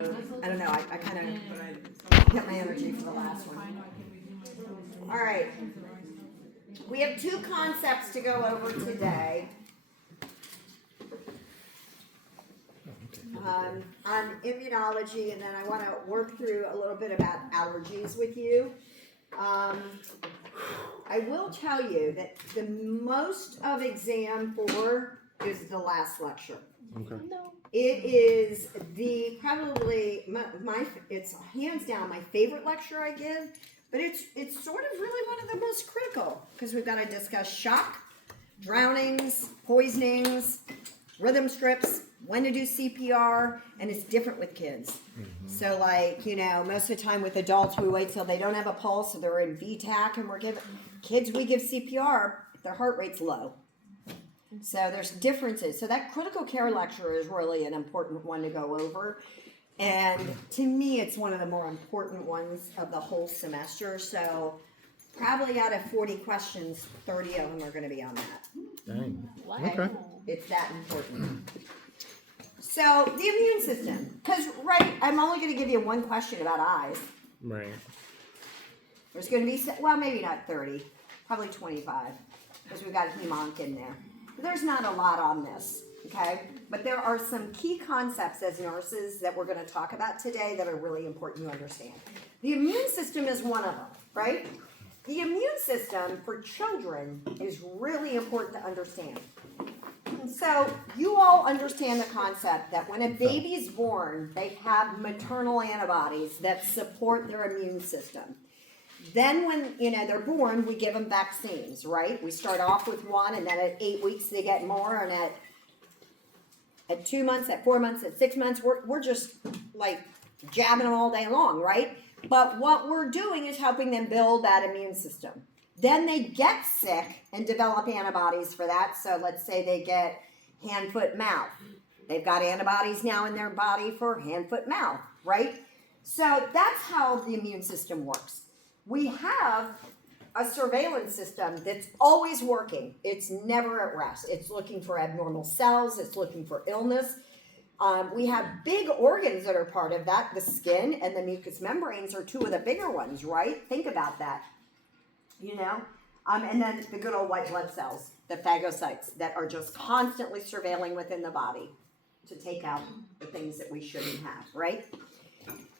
I don't know, I kind of get my energy for the last one. All right. We have two concepts to go over today. On immunology, and then I want to work through a little bit about allergies with you. I will tell you that the most of exam 4 is the last lecture. Okay. No. It is the probably my it's hands down my favorite lecture I give, but it's sort of really one of the most critical because we've got to discuss shock, drownings, poisonings, rhythm strips, when to do CPR, and it's different with kids. Mm-hmm. So like, most of the time with adults, we wait till they don't have a pulse, so they're in VTAC, and we're giving kids, we give CPR if their heart rate's low. So there's differences. So that critical care lecture is really an important one to go over. And to me, it's one of the more important ones of the whole semester. So probably out of 40 questions, 30 of them are going to be on that. Dang. Wow. Okay. It's that important. So the immune system, because I'm only going to give you one question about eyes. Right. There's going to be, well, maybe not 30, probably 25, because we've got hemonc in there. But there's not a lot on this, okay? But there are some key concepts as nurses that we're going to talk about today that are really important to understand. The immune system is one of them, right? The immune system for children is really important to understand. So you all understand the concept that when a baby is born, they have maternal antibodies that support their immune system. Then when they're born, we give them vaccines, right? We start off with one, and then at 8 weeks they get more, and at 2 months, at 4 months, at 6 months, we're just like jabbing them all day long, right? But what we're doing is helping them build that immune system. Then they get sick and develop antibodies for that. So let's say they get hand, foot, mouth. They've got antibodies now in their body for hand, foot, mouth, right? So that's how the immune system works. We have a surveillance system that's always working. It's never at rest. It's looking for abnormal cells. It's looking for illness. We have big organs that are part of that. The skin and the mucous membranes are two of the bigger ones, right? Think about that. And then the good old white blood cells, the phagocytes, that are just constantly surveilling within the body to take out the things that we shouldn't have, right?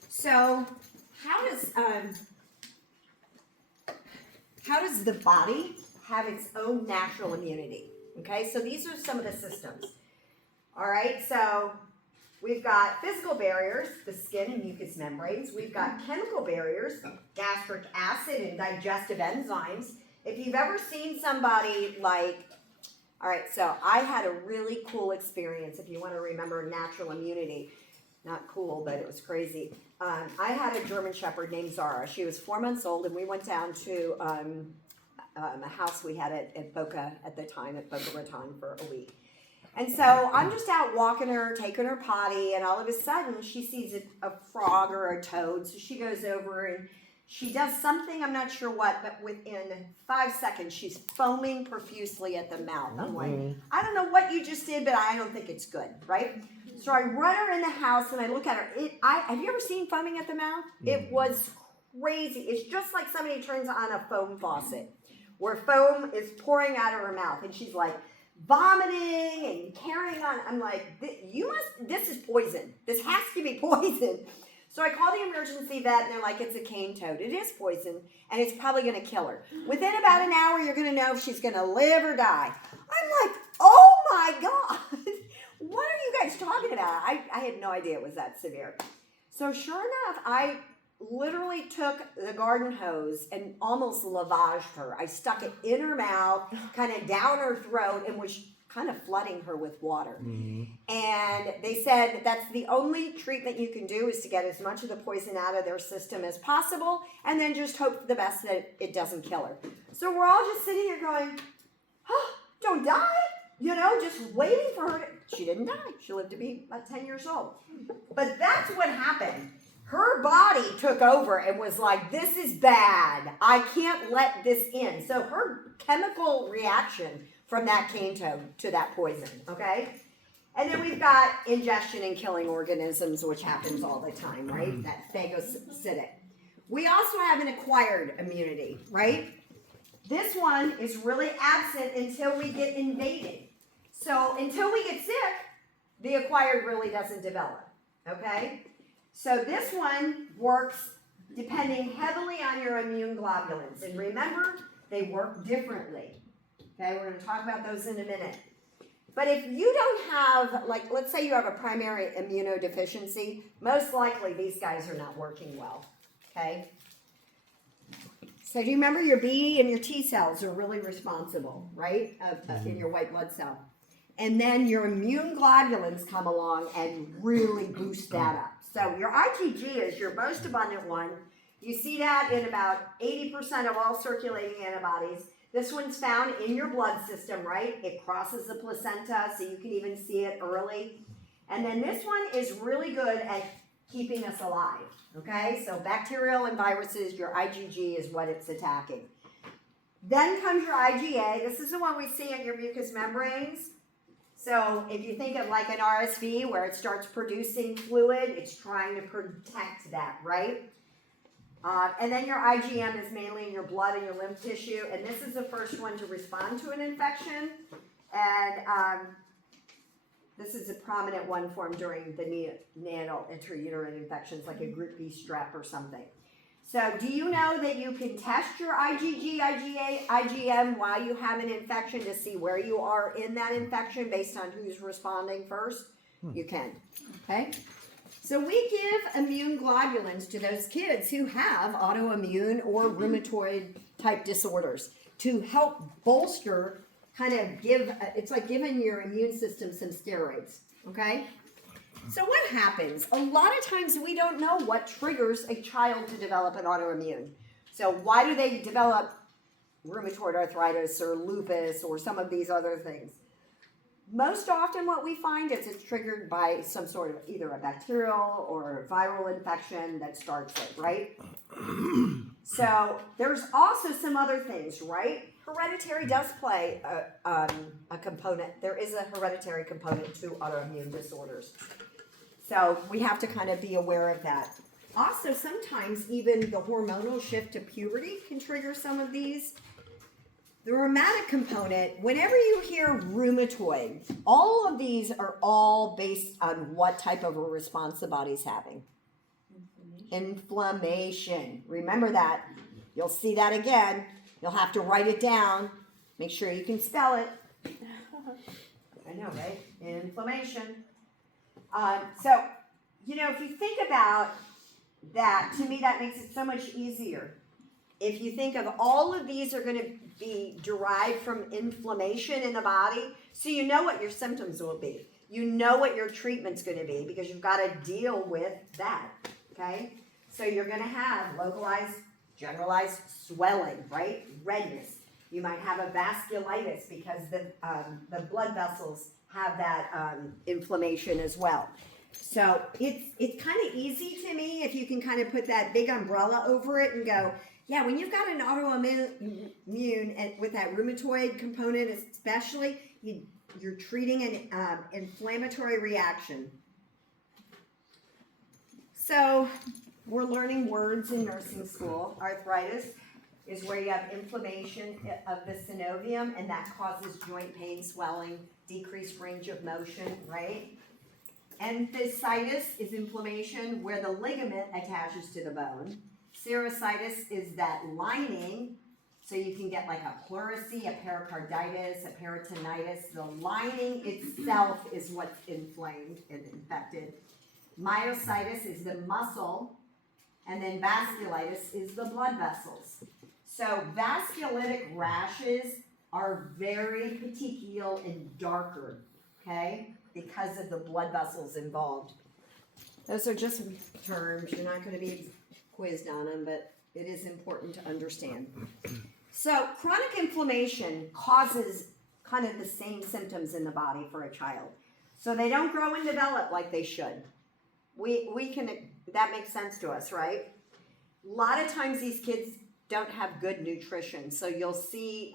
So how does the body have its own natural immunity? Okay, so these are some of the systems. All right, so we've got physical barriers, the skin and mucous membranes. We've got chemical barriers, gastric acid and digestive enzymes. If you've ever seen somebody all right, so I had a really cool experience, if you want to remember natural immunity. Not cool, but it was crazy. I had a German Shepherd named Zara. She was 4 months old, and we went down to a house we had at Boca at the time, at Boca Raton for a week. And so I'm just out walking her, taking her potty, and all of a sudden she sees a frog or a toad. So she goes over and she does something, I'm not sure what, but within 5 seconds she's foaming profusely at the mouth. I'm like, I don't know what you just did, but I don't think it's good, right? So I run her in the house and I look at her. Have you ever seen foaming at the mouth? It was crazy. It's just like somebody turns on a foam faucet where foam is pouring out of her mouth, and she's like vomiting and carrying on. I'm like, this is poison. This has to be poison. So I call the emergency vet, and they're like, it's a cane toad. It is poison, and it's probably going to kill her. Within about an hour, you're going to know if she's going to live or die. I'm like, oh my God, what are you guys talking about? I had no idea it was that severe. So sure enough, I literally took the garden hose and almost lavaged her. I stuck it in her mouth, kind of down her throat, and was kind of flooding her with water. Mm-hmm. And they said that's the only treatment you can do is to get as much of the poison out of their system as possible, and then just hope for the best that it doesn't kill her. So we're all just sitting here going, oh, don't die, just waiting for her to. She didn't die. She lived to be about 10 years old. But that's what happened. Her body took over and was like, this is bad. I can't let this in. So her chemical reaction from that cane toad to that poison, okay? And then we've got ingestion and killing organisms, which happens all the time, right? That phagocytic. We also have an acquired immunity, right? This one is really absent until we get invaded. So until we get sick, the acquired really doesn't develop, okay? So this one works depending heavily on your immune globulins. And remember, they work differently. Okay, we're going to talk about those in a minute. But if you don't have, like, let's say you have a primary immunodeficiency, most likely these guys are not working well, okay? So do you remember your B and your T cells are really responsible, right, in your white blood cell? And then your immune globulins come along and really boost that up. So your IgG is your most abundant one. You see that in about 80% of all circulating antibodies. This one's found in your blood system, right? It crosses the placenta, so you can even see it early. And then this one is really good at keeping us alive, okay? So bacterial and viruses, your IgG is what it's attacking. Then comes your IgA. This is the one we see in your mucous membranes. So if you think of like an RSV where it starts producing fluid, it's trying to protect that, right? And then your IgM is mainly in your blood and your lymph tissue, and this is the first one to respond to an infection. And this is a prominent one formed during the neonatal intrauterine infections, like a group B strep or something. So do you know that you can test your IgG, IgA, IgM while you have an infection to see where you are in that infection based on who's responding first? You can, okay? So we give immune globulins to those kids who have autoimmune or rheumatoid type disorders to help bolster, kind of it's like giving your immune system some steroids, okay? So what happens? A lot of times we don't know what triggers a child to develop an autoimmune. So why do they develop rheumatoid arthritis or lupus or some of these other things? Most often what we find is it's triggered by some sort of either a bacterial or a viral infection that starts it, right? So there's also some other things, right? Hereditary does play a component. There is a hereditary component to autoimmune disorders. So we have to kind of be aware of that. Also, sometimes even the hormonal shift to puberty can trigger some of these. The rheumatic component, whenever you hear rheumatoid, all of these are all based on what type of a response the body's having. Inflammation. Remember that. You'll see that again. You'll have to write it down. Make sure you can spell it. I know, right? Inflammation. So, you know, if you think about that, to me that makes it so much easier. If you think of all of these are going to be derived from inflammation in the body, so you know what your symptoms will be. You know what your treatment's going to be because you've got to deal with that, okay? So you're going to have localized, generalized swelling, right? Redness. You might have a vasculitis because the blood vessels have that inflammation as well. So it's kind of easy to me if you can kind of put that big umbrella over it and go, yeah, when you've got an autoimmune and with that rheumatoid component especially, you're treating an inflammatory reaction. So we're learning words in nursing school. Arthritis is where you have inflammation of the synovium, and that causes joint pain, swelling, decreased range of motion, right? Enthesitis is inflammation where the ligament attaches to the bone. Serositis is that lining, so you can get like a pleurisy, a pericarditis, a peritonitis. The lining itself is what's inflamed and infected. Myositis is the muscle, and then vasculitis is the blood vessels. So vasculitic rashes are very petechial and darker, okay, because of the blood vessels involved. Those are just terms. You're not going to be quizzed on them, but it is important to understand. So chronic inflammation causes kind of the same symptoms in the body for a child. So they don't grow and develop like they should. We can, that makes sense to us, right? A lot of times these kids don't have good nutrition. So you'll see,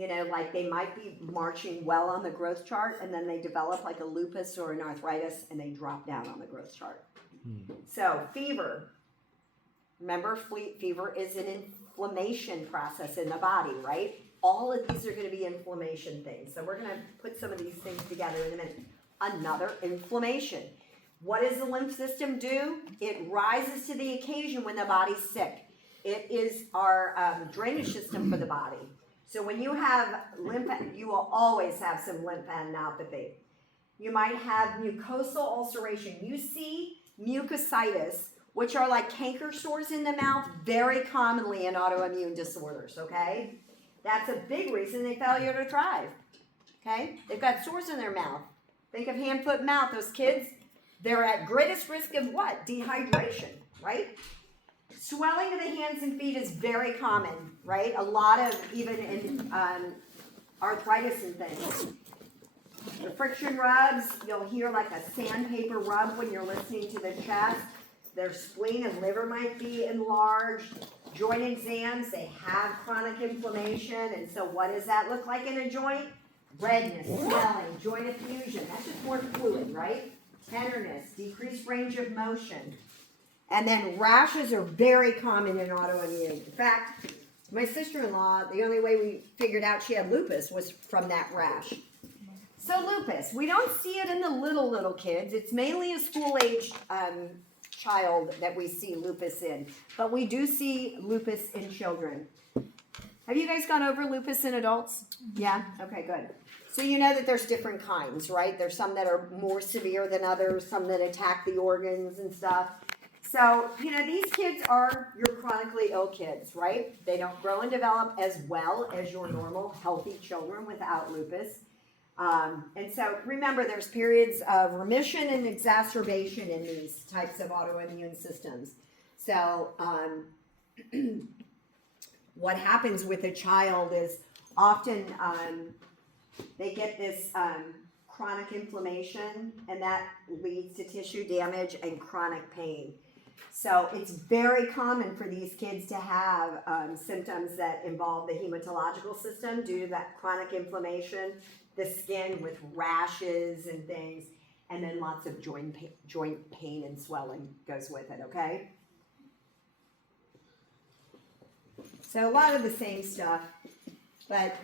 You know, like they might be marching well on the growth chart and then they develop like a lupus or an arthritis and they drop down on the growth chart. So fever, remember fever is an inflammation process in the body, right? All of these are going to be inflammation things. So we're going to put some of these things together in a minute. Another inflammation. What does the lymph system do? It rises to the occasion when the body's sick. It is our drainage system for the body. So when you have you will always have some lymphadenopathy. You might have mucosal ulceration. You see mucositis, which are like canker sores in the mouth, very commonly in autoimmune disorders, okay? That's a big reason they failure to thrive, okay? They've got sores in their mouth. Think of hand, foot, mouth. Those kids, they're at greatest risk of what? Dehydration, right? Swelling of the hands and feet is very common, right? A lot of, even in arthritis and things. The friction rubs, you'll hear like a sandpaper rub when you're listening to the chest. Their spleen and liver might be enlarged. Joint exams, they have chronic inflammation, and so what does that look like in a joint? Redness, swelling, joint effusion. That's just more fluid, right? Tenderness, decreased range of motion. And then rashes are very common in autoimmune. In fact, my sister-in-law, the only way we figured out she had lupus was from that rash. So lupus, we don't see it in the little kids. It's mainly a school-aged child that we see lupus in. But we do see lupus in children. Have you guys gone over lupus in adults? Yeah? Okay, good. So you know that there's different kinds, right? There's some that are more severe than others, some that attack the organs and stuff. So, you know, these kids are your chronically ill kids, right? They don't grow and develop as well as your normal healthy children without lupus. And so remember, there's periods of remission and exacerbation in these types of autoimmune systems. So what happens with a child is often they get this chronic inflammation, and that leads to tissue damage and chronic pain. So it's very common for these kids to have symptoms that involve the hematological system due to that chronic inflammation, the skin with rashes and things, and then lots of joint pain and swelling goes with it, okay? So a lot of the same stuff, but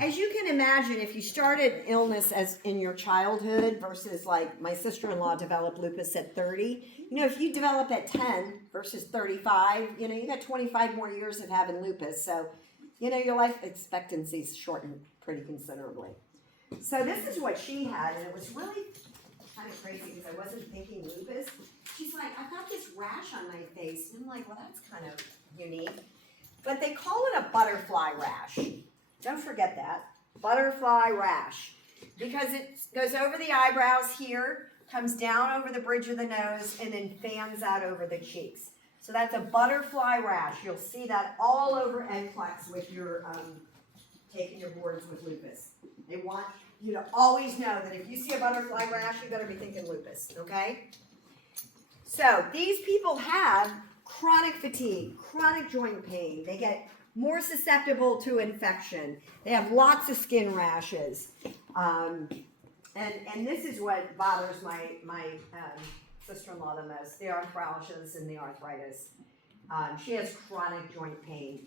as you can imagine, if you started illness as in your childhood versus like my sister-in-law developed lupus at 30, you know, if you develop at 10 versus 35, you know, you got 25 more years of having lupus. So, you know, your life expectancy is shortened pretty considerably. So this is what she had, and it was really kind of crazy because I wasn't thinking lupus. She's like, I've got this rash on my face. And I'm like, well, that's kind of unique. But they call it a butterfly rash. Don't forget that. Butterfly rash. Because it goes over the eyebrows here, comes down over the bridge of the nose, and then fans out over the cheeks. So that's a butterfly rash. You'll see that all over NCLEX with your taking your boards with lupus. They want you to always know that if you see a butterfly rash, you better be thinking lupus, okay? So these people have chronic fatigue, chronic joint pain. They get more susceptible to infection. They have lots of skin rashes. And this is what bothers my sister-in-law the most, the arthralgias and the arthritis. She has chronic joint pain.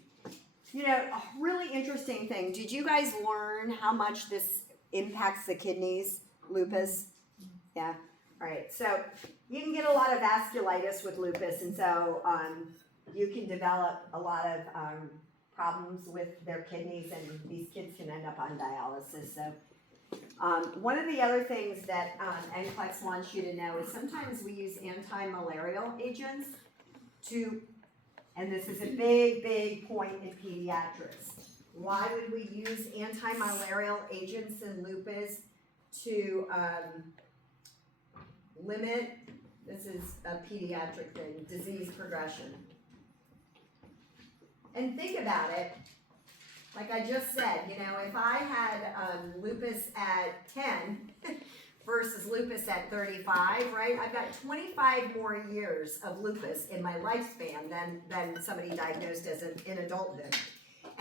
You know, a really interesting thing. Did you guys learn how much this impacts the kidneys, lupus? Yeah? All right. So you can get a lot of vasculitis with lupus, and so you can develop a lot of problems with their kidneys, and these kids can end up on dialysis. So one of the other things that NCLEX wants you to know is sometimes we use anti-malarial agents to, and this is a big point in pediatrics. Why would we use anti-malarial agents in lupus? To limit, this is a pediatric thing, disease progression. And think about it, like I just said, you know, if I had lupus at 10 versus lupus at 35, right? I've got 25 more years of lupus in my lifespan than somebody diagnosed as in adulthood.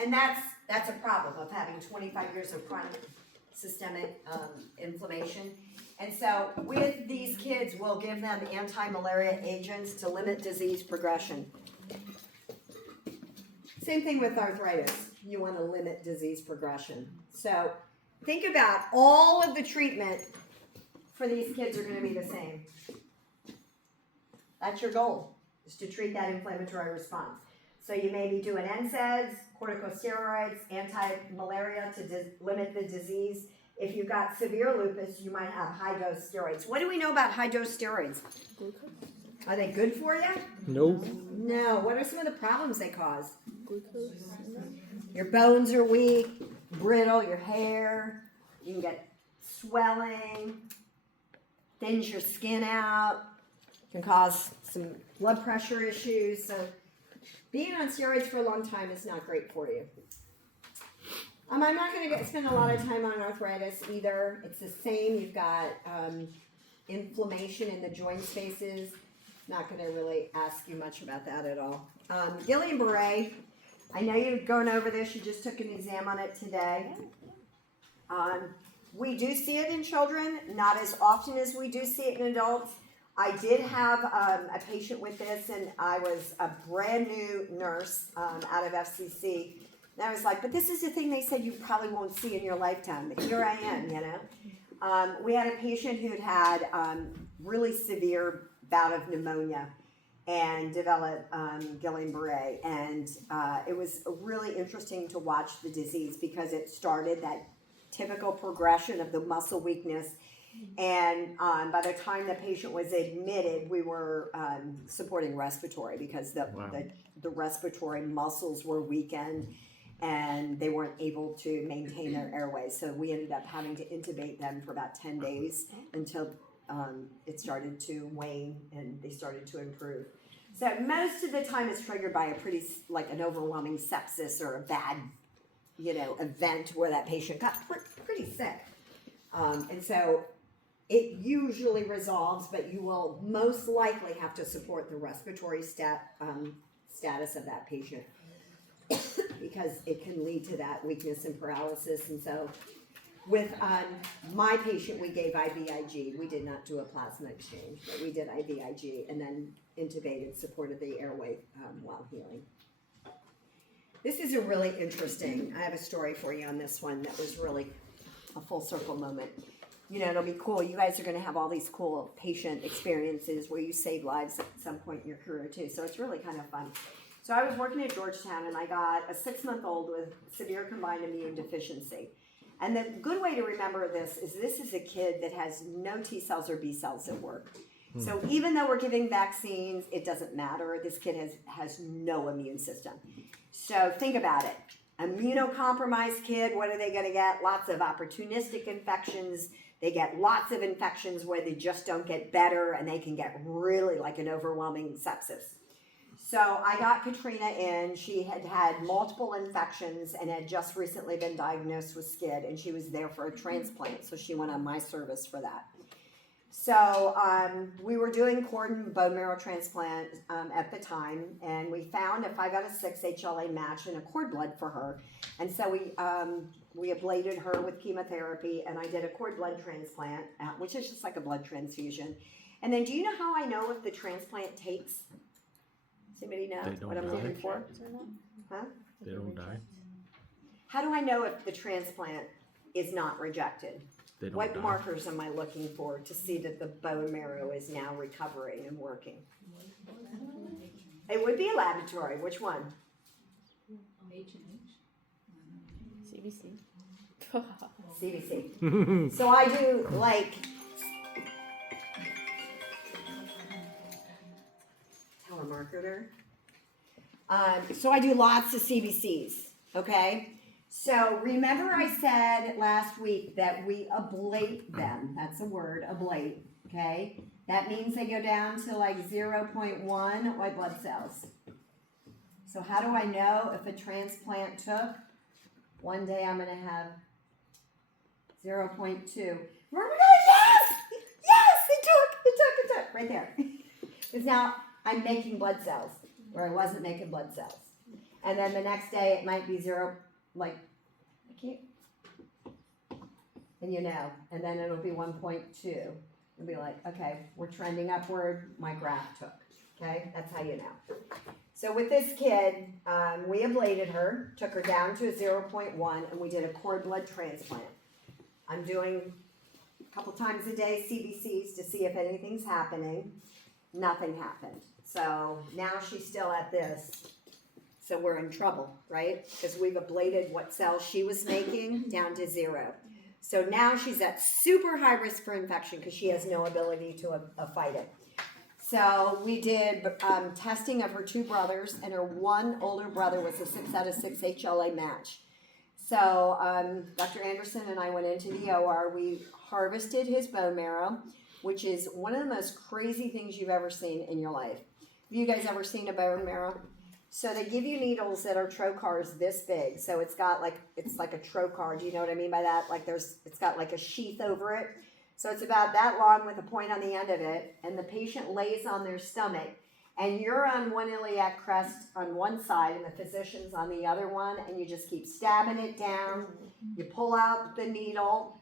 And that's a problem of having 25 years of chronic systemic inflammation. And so with these kids, we'll give them anti-malaria agents to limit disease progression. Same thing with arthritis. You want to limit disease progression. So think about all of the treatment for these kids are going to be the same. That's your goal, is to treat that inflammatory response. So you may be doing NSAIDs, corticosteroids, anti-malaria to limit the disease. If you've got severe lupus, you might have high-dose steroids. What do we know about high-dose steroids? Are they good for you? No. No. What are some of the problems they cause? Your bones are weak, brittle, your hair, you can get swelling, thins your skin out, can cause some blood pressure issues. So being on steroids for a long time is not great for you. I'm not going to spend a lot of time on arthritis either. It's the same. You've got inflammation in the joint spaces. Not going to really ask you much about that at all. Guillain-Barré. I know you're going over this. You just took an exam on it today. We do see it in children, not as often as we do see it in adults. I did have a patient with this, and I was a brand new nurse out of FCC. And I was like, but this is the thing they said you probably won't see in your lifetime. But here I am, you know. We had a patient who had really severe bout of pneumonia and developed Guillain-Barré. And it was really interesting to watch the disease because it started that typical progression of the muscle weakness. And by the time the patient was admitted, we were supporting respiratory because the respiratory muscles were weakened and they weren't able to maintain their airway. So we ended up having to intubate them for about 10 days until it started to wane and they started to improve. So most of the time it's triggered by a like an overwhelming sepsis or a bad, event where that patient got pretty sick. And so it usually resolves, but you will most likely have to support the respiratory status of that patient because it can lead to that weakness and paralysis. And so with my patient, we gave IVIG. We did not do a plasma exchange, but we did IVIG and then intubated, supported the airway while healing. This is a really interesting, I have a story for you on this one that was really a full circle moment. It'll be cool. You guys are going to have all these cool patient experiences where you save lives at some point in your career too. So it's really kind of fun. So I was working at Georgetown and I got a 6-month-old with severe combined immune deficiency. And the good way to remember this is a kid that has no T cells or B cells at work. So even though we're giving vaccines, it doesn't matter. This kid has no immune system. So think about it. Immunocompromised kid, what are they going to get? Lots of opportunistic infections. They get lots of infections where they just don't get better and they can get really like an overwhelming sepsis. So I got Katrina in. She had had multiple infections and had just recently been diagnosed with SCID, and she was there for a transplant. So she went on my service for that. So we were doing cord and bone marrow transplant at the time, and we found a 5 out of 6 HLA match in a cord blood for her. And so we ablated her with chemotherapy, and I did a cord blood transplant, which is just like a blood transfusion. And then do you know how I know if the transplant takes? Does anybody know what I'm looking for? Huh? They don't die. How do I know if the transplant is not rejected? They don't What die. markers am I looking for to see that the bone marrow is now recovering and working? It would be a laboratory. Which one? CBC. CBC. So I do like telemarketer. So I do lots of CBCs. Okay. So remember I said last week that we ablate them. That's a word, ablate, okay? That means they go down to like 0.1 white blood cells. So how do I know if a transplant took? One day I'm going to have 0.2. Remember, yes! Yes, it took, right there. Because now I'm making blood cells where I wasn't making blood cells. and then the next day it might be 0, like, I can't, and and then it'll be 1.2. It'll be like, okay, we're trending upward, my graph took, okay? That's how you know. So with this kid, we ablated her, took her down to a 0.1, and we did a cord blood transplant. I'm doing a couple times a day CBCs to see if anything's happening. Nothing happened. So now she's still at this. So we're in trouble, right? Because we've ablated what cells she was making down to 0. So now she's at super high risk for infection because she has no ability to fight it. So we did testing of her 2 brothers, and her 1 older brother was a 6 out of 6 HLA match. So Dr. Anderson and I went into the OR. We harvested his bone marrow, which is one of the most crazy things you've ever seen in your life. Have you guys ever seen a bone marrow? So they give you needles that are trocars this big. So it's like a trocar. Do you know what I mean by that? Like it's got like a sheath over it. So it's about that long with a point on the end of it. And the patient lays on their stomach. And you're on one iliac crest on one side and the physician's on the other one. And you just keep stabbing it down. You pull out the needle.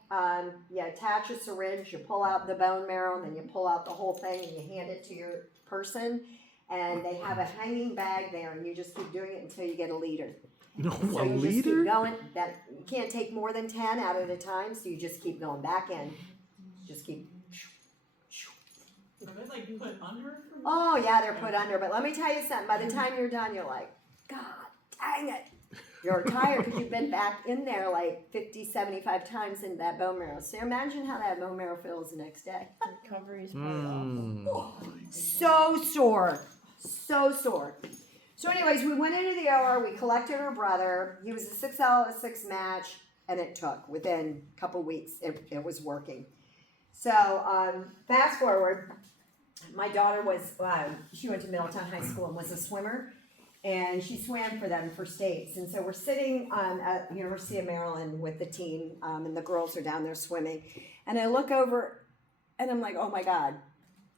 You attach a syringe. You pull out the bone marrow. And then you pull out the whole thing and you hand it to your person. And they have a hanging bag there, and you just keep doing it until you get a liter. No, so you just keep going. That you can't take more than 10 out at a time, so you just keep going back in. Just keep. Are they like put under? Oh yeah, they're put under. But let me tell you something. By the time you're done, you're like, God dang it. You're tired because you've been back in there like 50, 75 times in that bone marrow. So imagine how that bone marrow feels the next day. Recovery is probably awful. So sore. So sore. So anyways, we went into the OR, we collected her brother. He was a 6 out of 6 match, and it took. Within a couple weeks, it was working. So fast forward, my daughter she went to Middletown High School and was a swimmer, and she swam for them for states. And so we're sitting at the University of Maryland with the team, and the girls are down there swimming. And I look over, and I'm like, oh my God,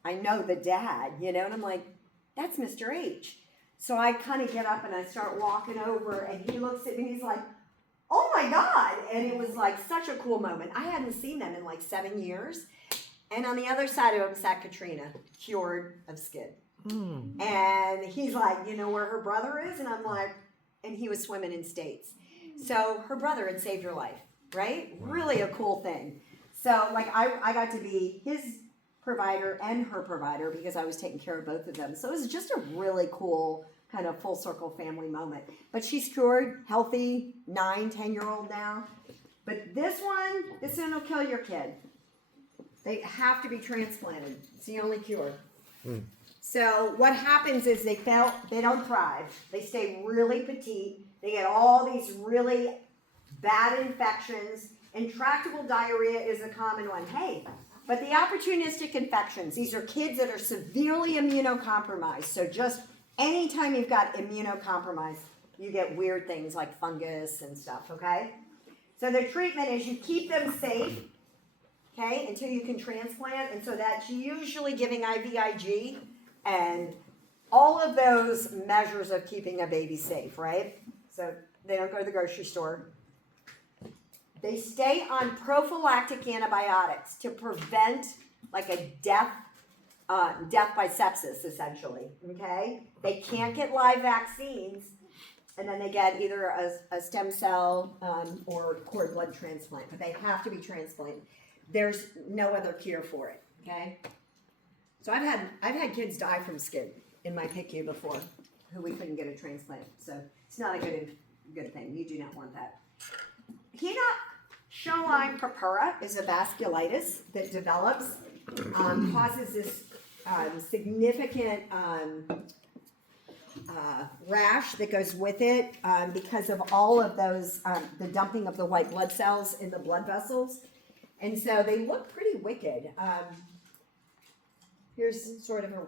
I know the dad, and I'm like, that's Mr. H. So I kind of get up and I start walking over, and he looks at me and he's like, oh my God. And it was like such a cool moment. I hadn't seen them in like 7 years. And on the other side of him sat Katrina, cured of skin. And he's like, you know where her brother is? And I'm like, and he was swimming in states. So her brother had saved her life, right? Really a cool thing. So like I got to be his provider and her provider because I was taking care of both of them. So it was just a really cool kind of full circle family moment. But she's cured, healthy, 9, 10-year-old now. But this one will kill your kid. They have to be transplanted. It's the only cure. So what happens is they don't thrive. They stay really petite. They get all these really bad infections. Intractable diarrhea is a common one. Hey, but the opportunistic infections, these are kids that are severely immunocompromised. So just anytime you've got immunocompromised, you get weird things like fungus and stuff, okay? So the treatment is you keep them safe, okay, until you can transplant. And so that's usually giving IVIG and all of those measures of keeping a baby safe, right? So they don't go to the grocery store. They stay on prophylactic antibiotics to prevent like a death by sepsis, essentially, okay? They can't get live vaccines, and then they get either a stem cell or cord blood transplant, but they have to be transplanted. There's no other cure for it, okay? So I've had kids die from skin in my PICU before who we couldn't get a transplant, so it's not a good thing. You do not want that. Shoreline purpura is a vasculitis that develops, causes this significant rash that goes with it because of all of those, the dumping of the white blood cells in the blood vessels. And so they look pretty wicked. Here's sort of an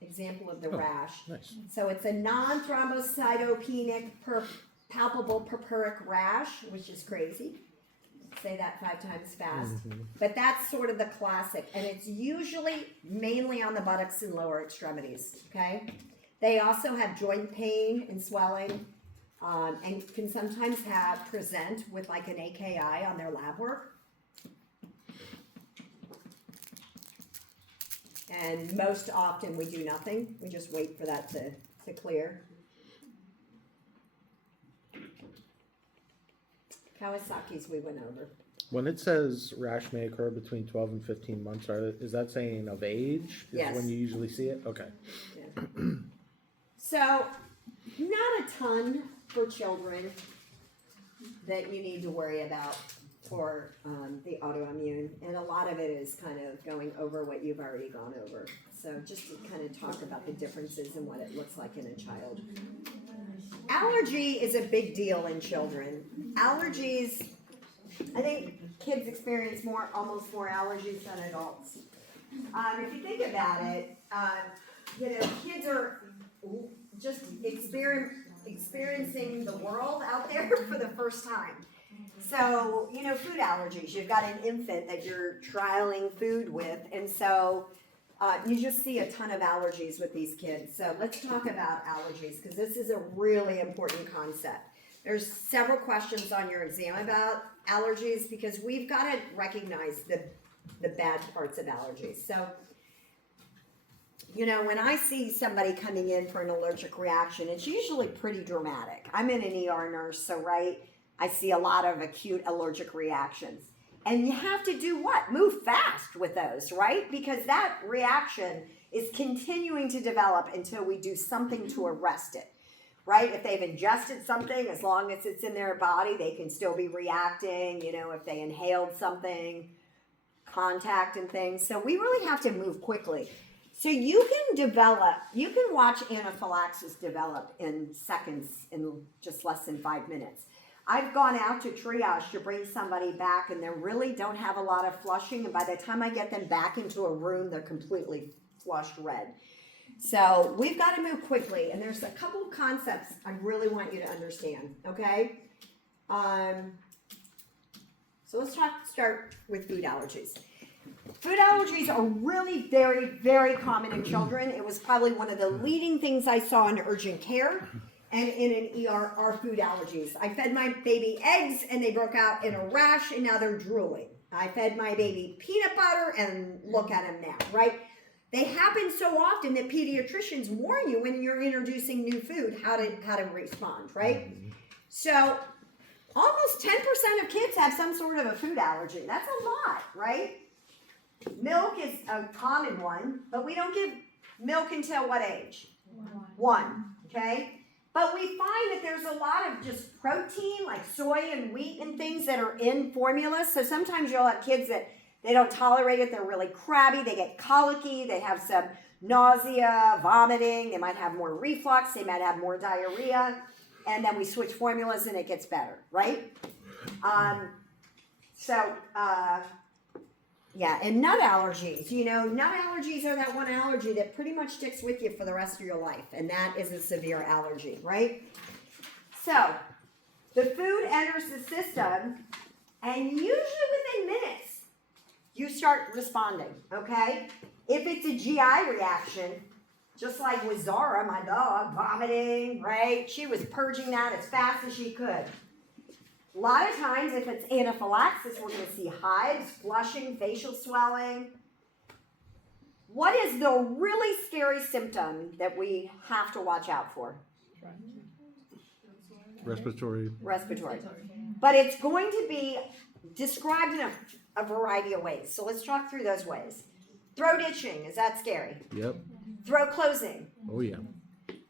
example of the rash. Nice. So it's a non-thrombocytopenic palpable purpuric rash, which is crazy. Say that 5 times fast. But that's sort of the classic. And it's usually mainly on the buttocks and lower extremities, okay? They also have joint pain and swelling. and can sometimes present with like an AKI on their lab work. And most often we do nothing. We just wait for that to clear. Kawasaki's we went over. When it says rash may occur between 12 and 15 months, is that saying of age? Is Yes. when you usually see it? Okay. Yeah. So, not a ton for children that you need to worry about for the autoimmune, and a lot of it is kind of going over what you've already gone over. So just to kind of talk about the differences and what it looks like in a child. Allergy is a big deal in children. Allergies, I think kids experience almost more allergies than adults. If you think about it, kids are just experiencing the world out there for the first time. So, food allergies. You've got an infant that you're trialing food with, and so you just see a ton of allergies with these kids. So let's talk about allergies, because this is a really important concept. There's several questions on your exam about allergies, because we've got to recognize the bad parts of allergies. So, when I see somebody coming in for an allergic reaction, it's usually pretty dramatic. I'm an ER nurse, so I see a lot of acute allergic reactions. And you have to do what? Move fast with those, right? Because that reaction is continuing to develop until we do something to arrest it, right? If they've ingested something, as long as it's in their body, they can still be reacting. If they inhaled something, contact and things. So we really have to move quickly. So you can watch anaphylaxis develop in seconds, in just less than 5 minutes. I've gone out to triage to bring somebody back, and they really don't have a lot of flushing, and by the time I get them back into a room, they're completely flushed red. So we've got to move quickly, and there's a couple of concepts I really want you to understand, okay? So let's start with food allergies. Food allergies are really very, very common in children. It was probably one of the leading things I saw in urgent care and in an ER are food allergies. I fed my baby eggs and they broke out in a rash and now they're drooling. I fed my baby peanut butter and look at them now, right? They happen so often that pediatricians warn you when you're introducing new food how to respond, right? So almost 10% of kids have some sort of a food allergy. That's a lot, right? Milk is a common one, but we don't give milk until what age? 1, okay? But we find that there's a lot of just protein, like soy and wheat and things that are in formula. So sometimes you'll have kids that they don't tolerate it. They're really crabby. They get colicky. They have some nausea, vomiting. They might have more reflux. They might have more diarrhea. And then we switch formulas and it gets better, right? Yeah, and nut allergies. Nut allergies are that one allergy that pretty much sticks with you for the rest of your life, and that is a severe allergy, right? So, the food enters the system, and usually within minutes, you start responding, okay? If it's a GI reaction, just like with Zara, my dog, vomiting, right? She was purging that as fast as she could. A lot of times, if it's anaphylaxis, we're going to see hives, flushing, facial swelling. What is the really scary symptom that we have to watch out for? Respiratory. But it's going to be described in a variety of ways. So let's talk through those ways. Throat itching, is that scary? Yep. Throat closing. Oh, yeah.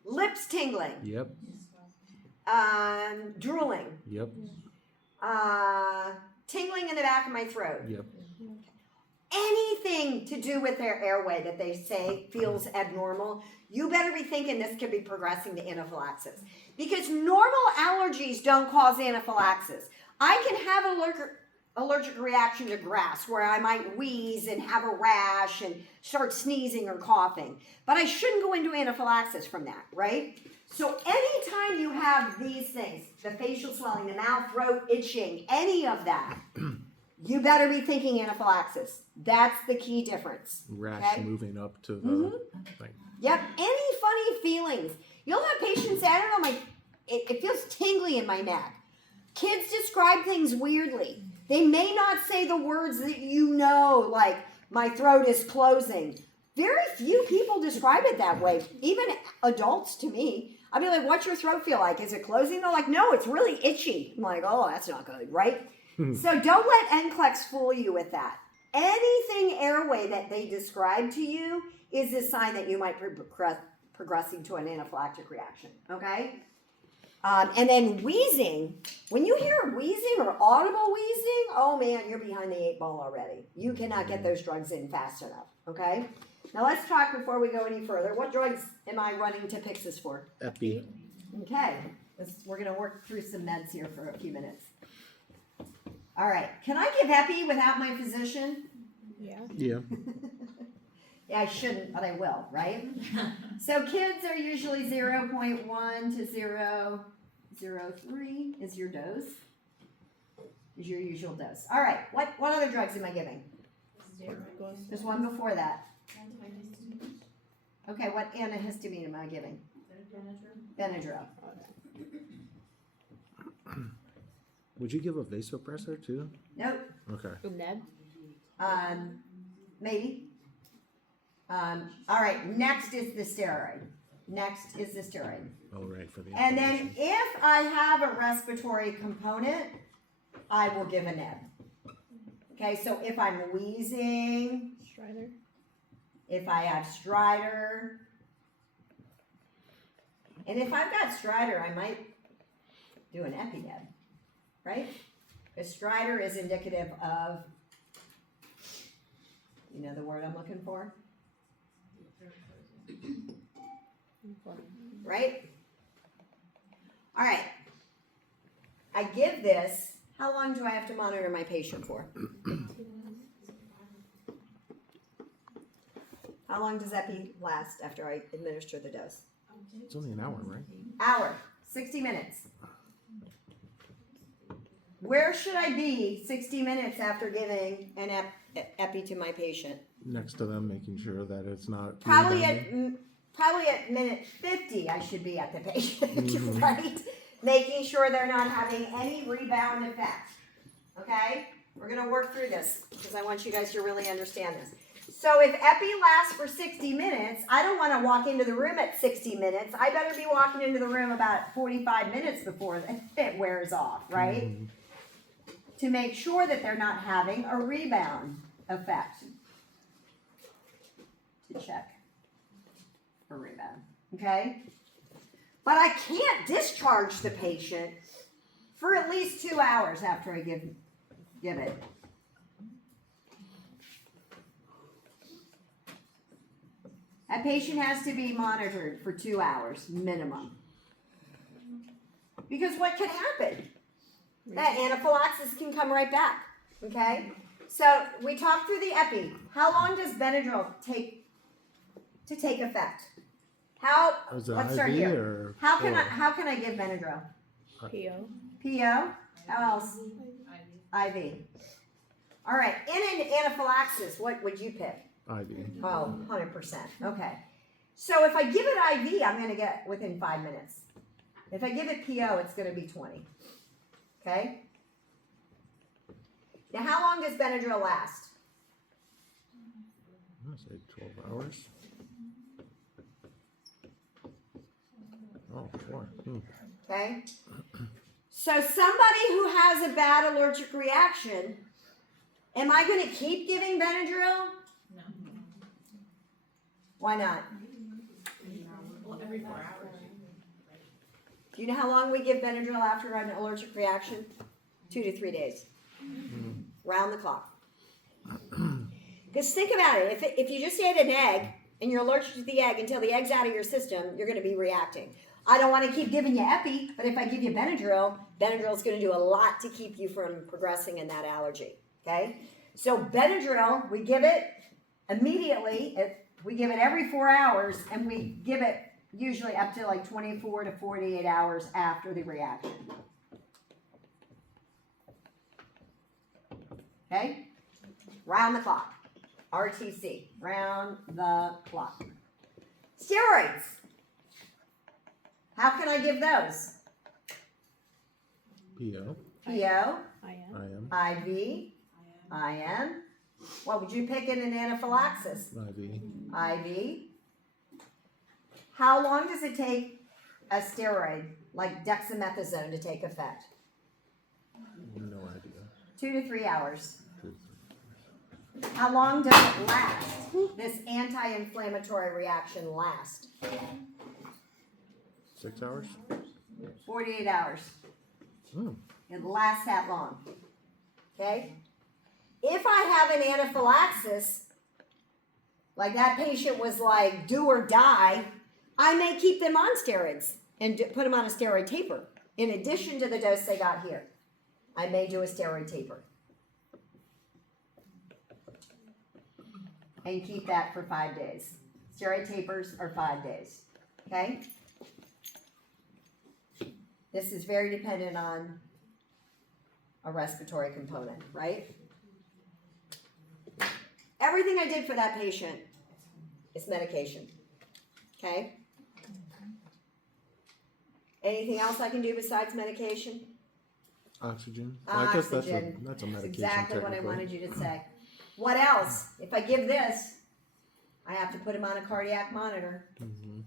Lips tingling. Yep. Drooling. Yep. Tingling in the back of my throat. Yep. Anything to do with their airway that they say feels abnormal, you better be thinking this could be progressing to anaphylaxis. Because normal allergies don't cause anaphylaxis. I can have an allergic reaction to grass where I might wheeze and have a rash and start sneezing or coughing. But I shouldn't go into anaphylaxis from that, right? So anytime you have these things, the facial swelling, the mouth, throat itching, any of that, you better be thinking anaphylaxis. That's the key difference. Rash moving up to the thing. Yep. Any funny feelings. You'll have patients say, I don't know, my it feels tingly in my neck. Kids describe things weirdly. They may not say the words that you know, like my throat is closing. Very few people describe it that way, even adults to me. I'd be like, what's your throat feel like? Is it closing? They're like, no, it's really itchy. I'm like, oh, that's not good, right? So don't let NCLEX fool you with that. Anything airway that they describe to you is a sign that you might be progressing to an anaphylactic reaction, okay? And then wheezing, when you hear wheezing or audible wheezing, oh man, you're behind the 8 ball already. You cannot get those drugs in fast enough, okay? Now let's talk before we go any further. What drugs am I running to Pyxis for? Epi. Okay, we're gonna work through some meds here for a few minutes. All right, can I give Epi without my physician? Yeah. Yeah. Yeah, I shouldn't, but I will, right? So kids are usually 0.1 to 0.03 is your dose, is your usual dose. All right, what other drugs am I giving? There's one before that. Okay, what antihistamine am I giving? Benadryl. Would you give a vasopressor too? Nope. Okay. Ned? Maybe. All right, next is the steroid. Oh, right, for the And then inflammation. if I have a respiratory component, I will give a neb. Okay, so if I'm wheezing, Strider? if I have stridor, and if I've got stridor, I might do an epineb, right? Because stridor is indicative of, you know the word I'm looking for? Right? All right. I give this. How long do I have to monitor my patient for? How long does epi last after I administer the dose? It's only an hour, right? Hour. 60 minutes. Where should I be 60 minutes after giving an epi to my patient? Next to them, making sure that it's not Probably rebounding. at minute 50, I should be at the patient, right? Making sure they're not having any rebound effect. Okay? We're going to work through this because I want you guys to really understand this. So if epi lasts for 60 minutes, I don't want to walk into the room at 60 minutes. I better be walking into the room about 45 minutes before it wears off, right? To make sure that they're not having a rebound effect. To check for rebound, okay? But I can't discharge the patient for at least 2 hours after I give it. That patient has to be monitored for 2 hours minimum. Because what can happen? That anaphylaxis can come right back, okay? So we talked through the epi. How long does Benadryl take to take effect? Is it Let's start IV here. or How can oral? I give Benadryl? PO? PO? How else? IV. All right. In an anaphylaxis, what would you pick? IV. Oh, 100%. Okay. So if I give it IV, I'm going to get within 5 minutes. If I give it PO, it's going to be 20. Okay? Now, how long does Benadryl last? I'm gonna say 12 hours. Oh, 4. Okay? So somebody who has a bad allergic reaction, am I going to keep giving Benadryl? No. Why not? Well, every 4 hours. Do you know how long we give Benadryl after an allergic reaction? 2 to 3 days. Round the clock. Because think about it. If you just ate an egg and you're allergic to the egg until the egg's out of your system, you're going to be reacting. I don't want to keep giving you epi, but if I give you Benadryl, Benadryl's going to do a lot to keep you from progressing in that allergy. Okay? So Benadryl, we give it immediately. We give it every 4 hours, and we give it usually up to like 24 to 48 hours after the reaction. Okay? Round the clock. RTC. Round the clock. Steroids. How can I give those? PO. PO, I am. I am. IV, IM. What would you pick in an anaphylaxis? IV. IV. How long does it take a steroid like dexamethasone to take effect? No idea. 2 to 3 hours. How long does it last? This anti-inflammatory reaction last? 6 hours? 48 hours. Oh. It lasts that long. Okay? If I have an anaphylaxis, like that patient was like do or die, I may keep them on steroids and put them on a steroid taper. In addition to the dose they got here, I may do a steroid taper. And keep that for 5 days. Steroid tapers are 5 days. Okay? This is very dependent on a respiratory component, right? Everything I did for that patient is medication. Okay? Anything else I can do besides medication? Oxygen. I guess Oxygen. that's a medication. Exactly what I technically. wanted you to say. What else? If I give this, I have to put him on a cardiac monitor. Mhm.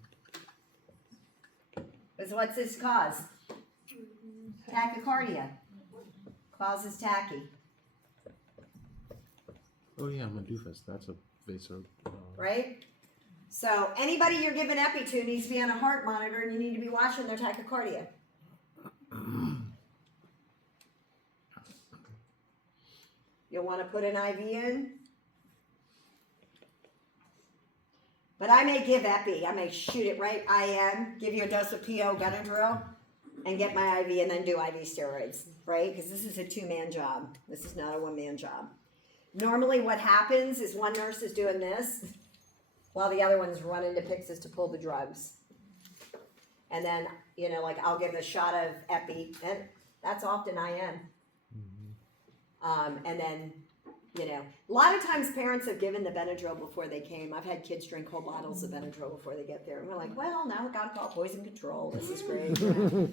Because what's this cause? Tachycardia. Causes tachy, Oh yeah, Meduphus. That's a vaso. right? So anybody you're giving epi to needs to be on a heart monitor, and you need to be watching their tachycardia. You'll want to put an IV in. But I may give epi. I may shoot it right IM, give you a dose of PO Benadryl, and get my IV and then do IV steroids, right? Because this is a two-man job. This is not a one-man job. Normally what happens is one nurse is doing this while the other one's running to Pyxis to pull the drugs. And then, you know, like I'll give a shot of epi, and that's often IM. And then, you know, a lot of times parents have given the Benadryl before they came. I've had kids drink whole bottles of Benadryl before they get there. And we're like, well, now we've got to call poison control. This is great. You know?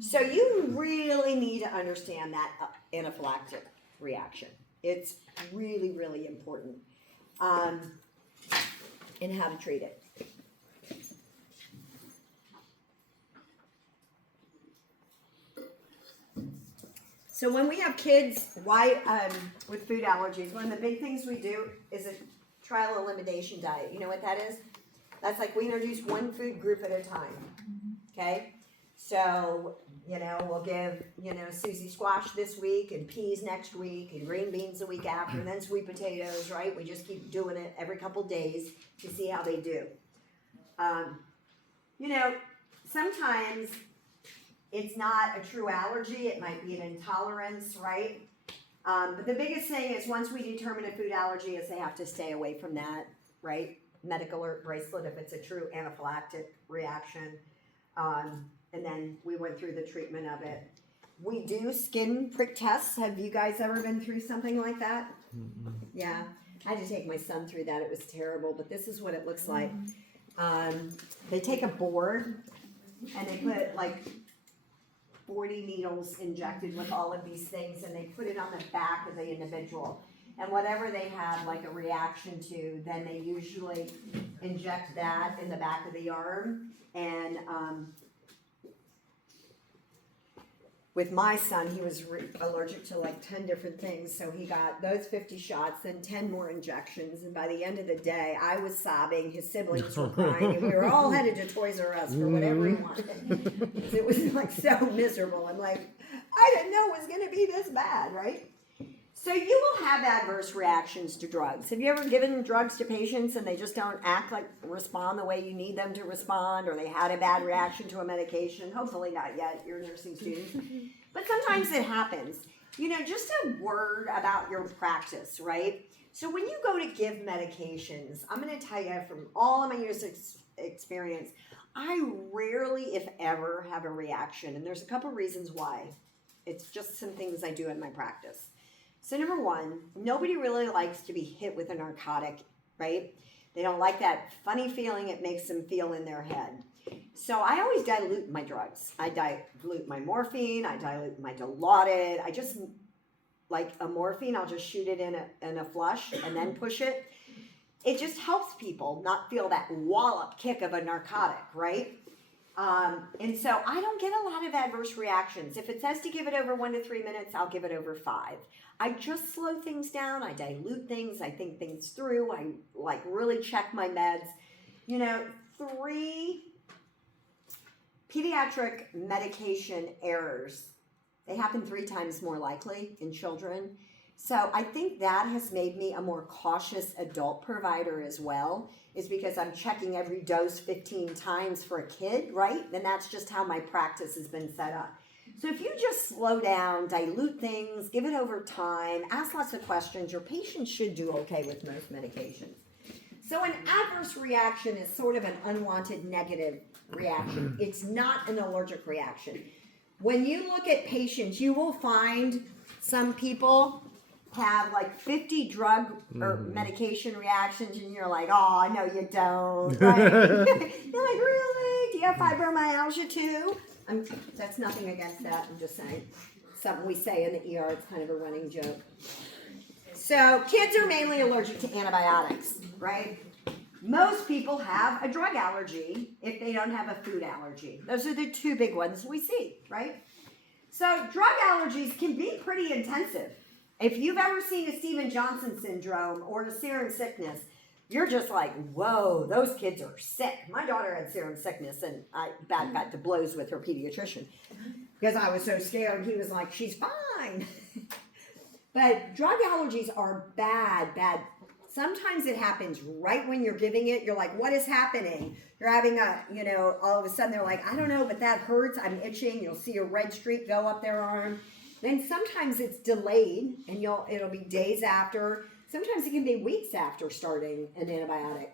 So you really need to understand that anaphylactic reaction. It's really, really important in how to treat it. So when we have kids, with food allergies, one of the big things we do is a trial elimination diet. You know what that is? That's like we introduce one food group at a time. Okay? So, you know, we'll give, you know, Susie squash this week and peas next week and green beans the week after and then sweet potatoes, right? We just keep doing it every couple days to see how they do. You know, sometimes it's not a true allergy. It might be an intolerance, right? But the biggest thing is once we determine a food allergy is they have to stay away from that, right? Medical alert bracelet if it's a true anaphylactic reaction. And then we went through the treatment of it. We do skin prick tests. Have you guys ever been through something like that? Mm-mm. Yeah. I had to take my son through that. It was terrible, but this is what it looks like. They take a board and they put like 40 needles injected with all of these things, and they put it on the back of the individual. And whatever they have like a reaction to, then they usually inject that in the back of the arm. And with my son, he was allergic to like 10 different things. So he got those 50 shots, then 10 more injections. And by the end of the day, I was sobbing. His siblings were crying. And we were all headed to Toys R Us for whatever he wanted. It was like so miserable. I'm like, I didn't know it was going to be this bad, right? So you will have adverse reactions to drugs. Have you ever given drugs to patients and they just don't respond the way you need them to respond, or they had a bad reaction to a medication? Hopefully not yet, you're nursing students. But sometimes it happens. You know, just a word about your practice, right? So when you go to give medications, I'm going to tell you from all of my years of experience, I rarely, if ever, have a reaction. And there's a couple reasons why. It's just some things I do in my practice. So number one, nobody really likes to be hit with a narcotic, right? They don't like that funny feeling it makes them feel in their head. So I always dilute my drugs. I dilute my morphine, I dilute my Dilaudid. I just, like a morphine, I'll just shoot it in a flush and then push it. It just helps people not feel that wallop kick of a narcotic, right? And so I don't get a lot of adverse reactions. If it says to give it over 1 to 3 minutes, I'll give it over 5. I just slow things down. I dilute things. I think things through. I like really check my meds. 3 pediatric medication errors, they happen 3 times more likely in children. So I think that has made me a more cautious adult provider as well, is because I'm checking every dose 15 times for a kid, right? And that's just how my practice has been set up. So if you just slow down, dilute things, give it over time, ask lots of questions, your patient should do okay with most medications. So an adverse reaction is sort of an unwanted negative reaction. It's not an allergic reaction. When you look at patients, you will find some people have like 50 drug or medication reactions, and you're like, oh, no, you don't. Right? You're like, really? Do you have fibromyalgia too? That's nothing against that. I'm just saying. Something we say in the ER. It's kind of a running joke. So kids are mainly allergic to antibiotics, right? Most people have a drug allergy if they don't have a food allergy. Those are the 2 big ones we see, right? So drug allergies can be pretty intensive. If you've ever seen a Steven Johnson syndrome or a serum sickness, you're just like, whoa, those kids are sick. My daughter had serum sickness, and I got to blows with her pediatrician because I was so scared. He was like, she's fine. But drug allergies are bad. Sometimes it happens right when you're giving it. You're like, what is happening? You're having all of a sudden they're like, I don't know, but that hurts. I'm itching. You'll see a red streak go up their arm. Then sometimes it's delayed, and it'll be days after. Sometimes it can be weeks after starting an antibiotic.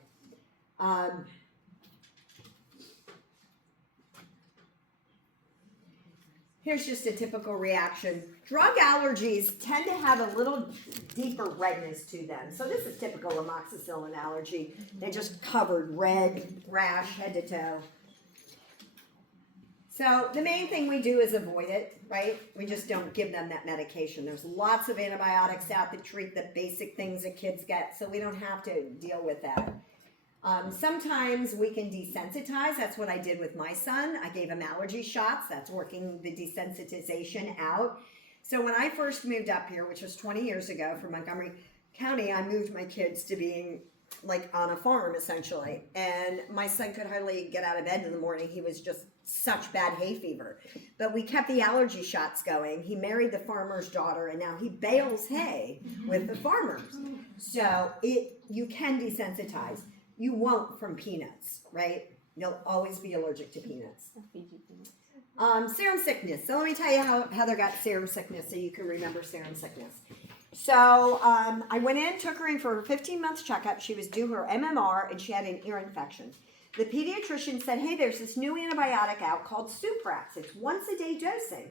Here's just a typical reaction. Drug allergies tend to have a little deeper redness to them. So this is typical amoxicillin allergy. They just covered red rash head to toe. So the main thing we do is avoid it, right? We just don't give them that medication. There's lots of antibiotics out that treat the basic things that kids get, so we don't have to deal with that. Sometimes we can desensitize. That's what I did with my son. I gave him allergy shots. That's working the desensitization out. So when I first moved up here, which was 20 years ago from Montgomery County, I moved my kids to being like on a farm essentially. And my son could hardly get out of bed in the morning. He was just such bad hay fever. But we kept the allergy shots going. He married the farmer's daughter, and now he bales hay with the farmers. So you can desensitize. You won't from peanuts, right? You'll always be allergic to peanuts. Serum sickness. So let me tell you how Heather got serum sickness so you can remember serum sickness. So I went in, took her in for her 15-month checkup. She was due her MMR, and she had an ear infection. The pediatrician said, hey, there's this new antibiotic out called Suprax. It's once-a-day dosing.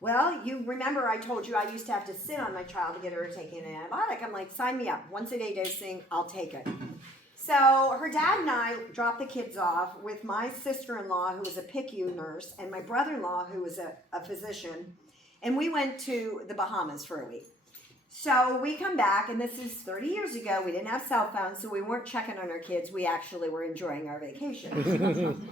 Well, you remember I told you I used to have to sit on my child to get her to take an antibiotic. I'm like, sign me up. Once-a-day dosing, I'll take it. So her dad and I dropped the kids off with my sister-in-law, who was a PICU nurse, and my brother-in-law, who was a physician, and we went to the Bahamas for a week. So we come back, and this is 30 years ago. We didn't have cell phones, so we weren't checking on our kids. We actually were enjoying our vacation.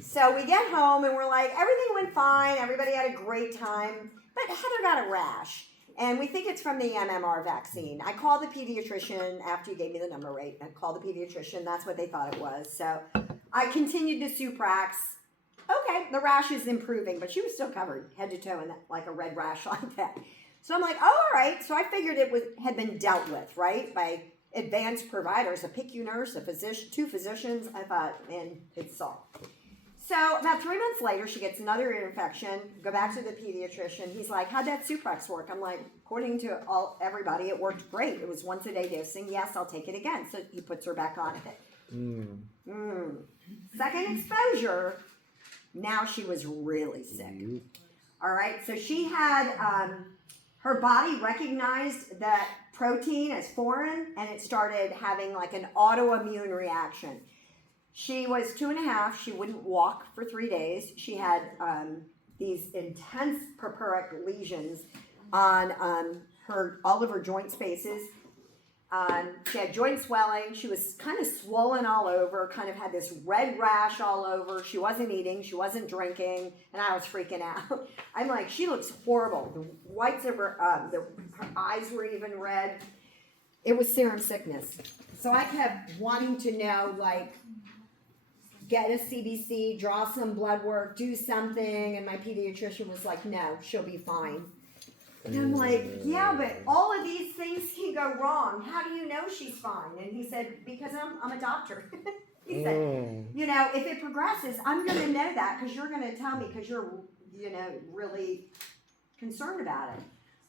So we get home, and we're like, everything went fine. Everybody had a great time. But Heather got a rash, and we think it's from the MMR vaccine. I called the pediatrician after you gave me the number, right? I called the pediatrician. That's what they thought it was. So I continued the Suprax. Okay, the rash is improving, but she was still covered head to toe in like a red rash like that. So I'm like, oh, all right. So I figured had been dealt with, right, by advanced providers, a PICU nurse, a physician, 2 physicians. I thought, man, it's solved. So about 3 months later, she gets another ear infection. Go back to the pediatrician. He's like, how'd that Suprax work? I'm like, according to everybody, it worked great. It was once-a-day dosing. Yes, I'll take it again. So he puts her back on it. Second exposure, now she was really sick. All right, so she had... her body recognized that protein as foreign, and it started having like an autoimmune reaction. She was 2.5. She wouldn't walk for 3 days. She had these intense purpuric lesions on all of her joint spaces. She had joint swelling. She was kind of swollen all over, kind of had this red rash all over. She wasn't eating. She wasn't drinking. And I was freaking out. I'm like, she looks horrible. The whites of her eyes were even red. It was serum sickness. So I kept wanting to know, like, get a CBC, draw some blood work, do something. And my pediatrician was like, no, she'll be fine. And I'm like, yeah, but all of these things can go wrong. How do you know she's fine? And he said, because I'm a doctor. He said, you know, if it progresses, I'm going to know that because you're going to tell me because you're, you know, really concerned about it.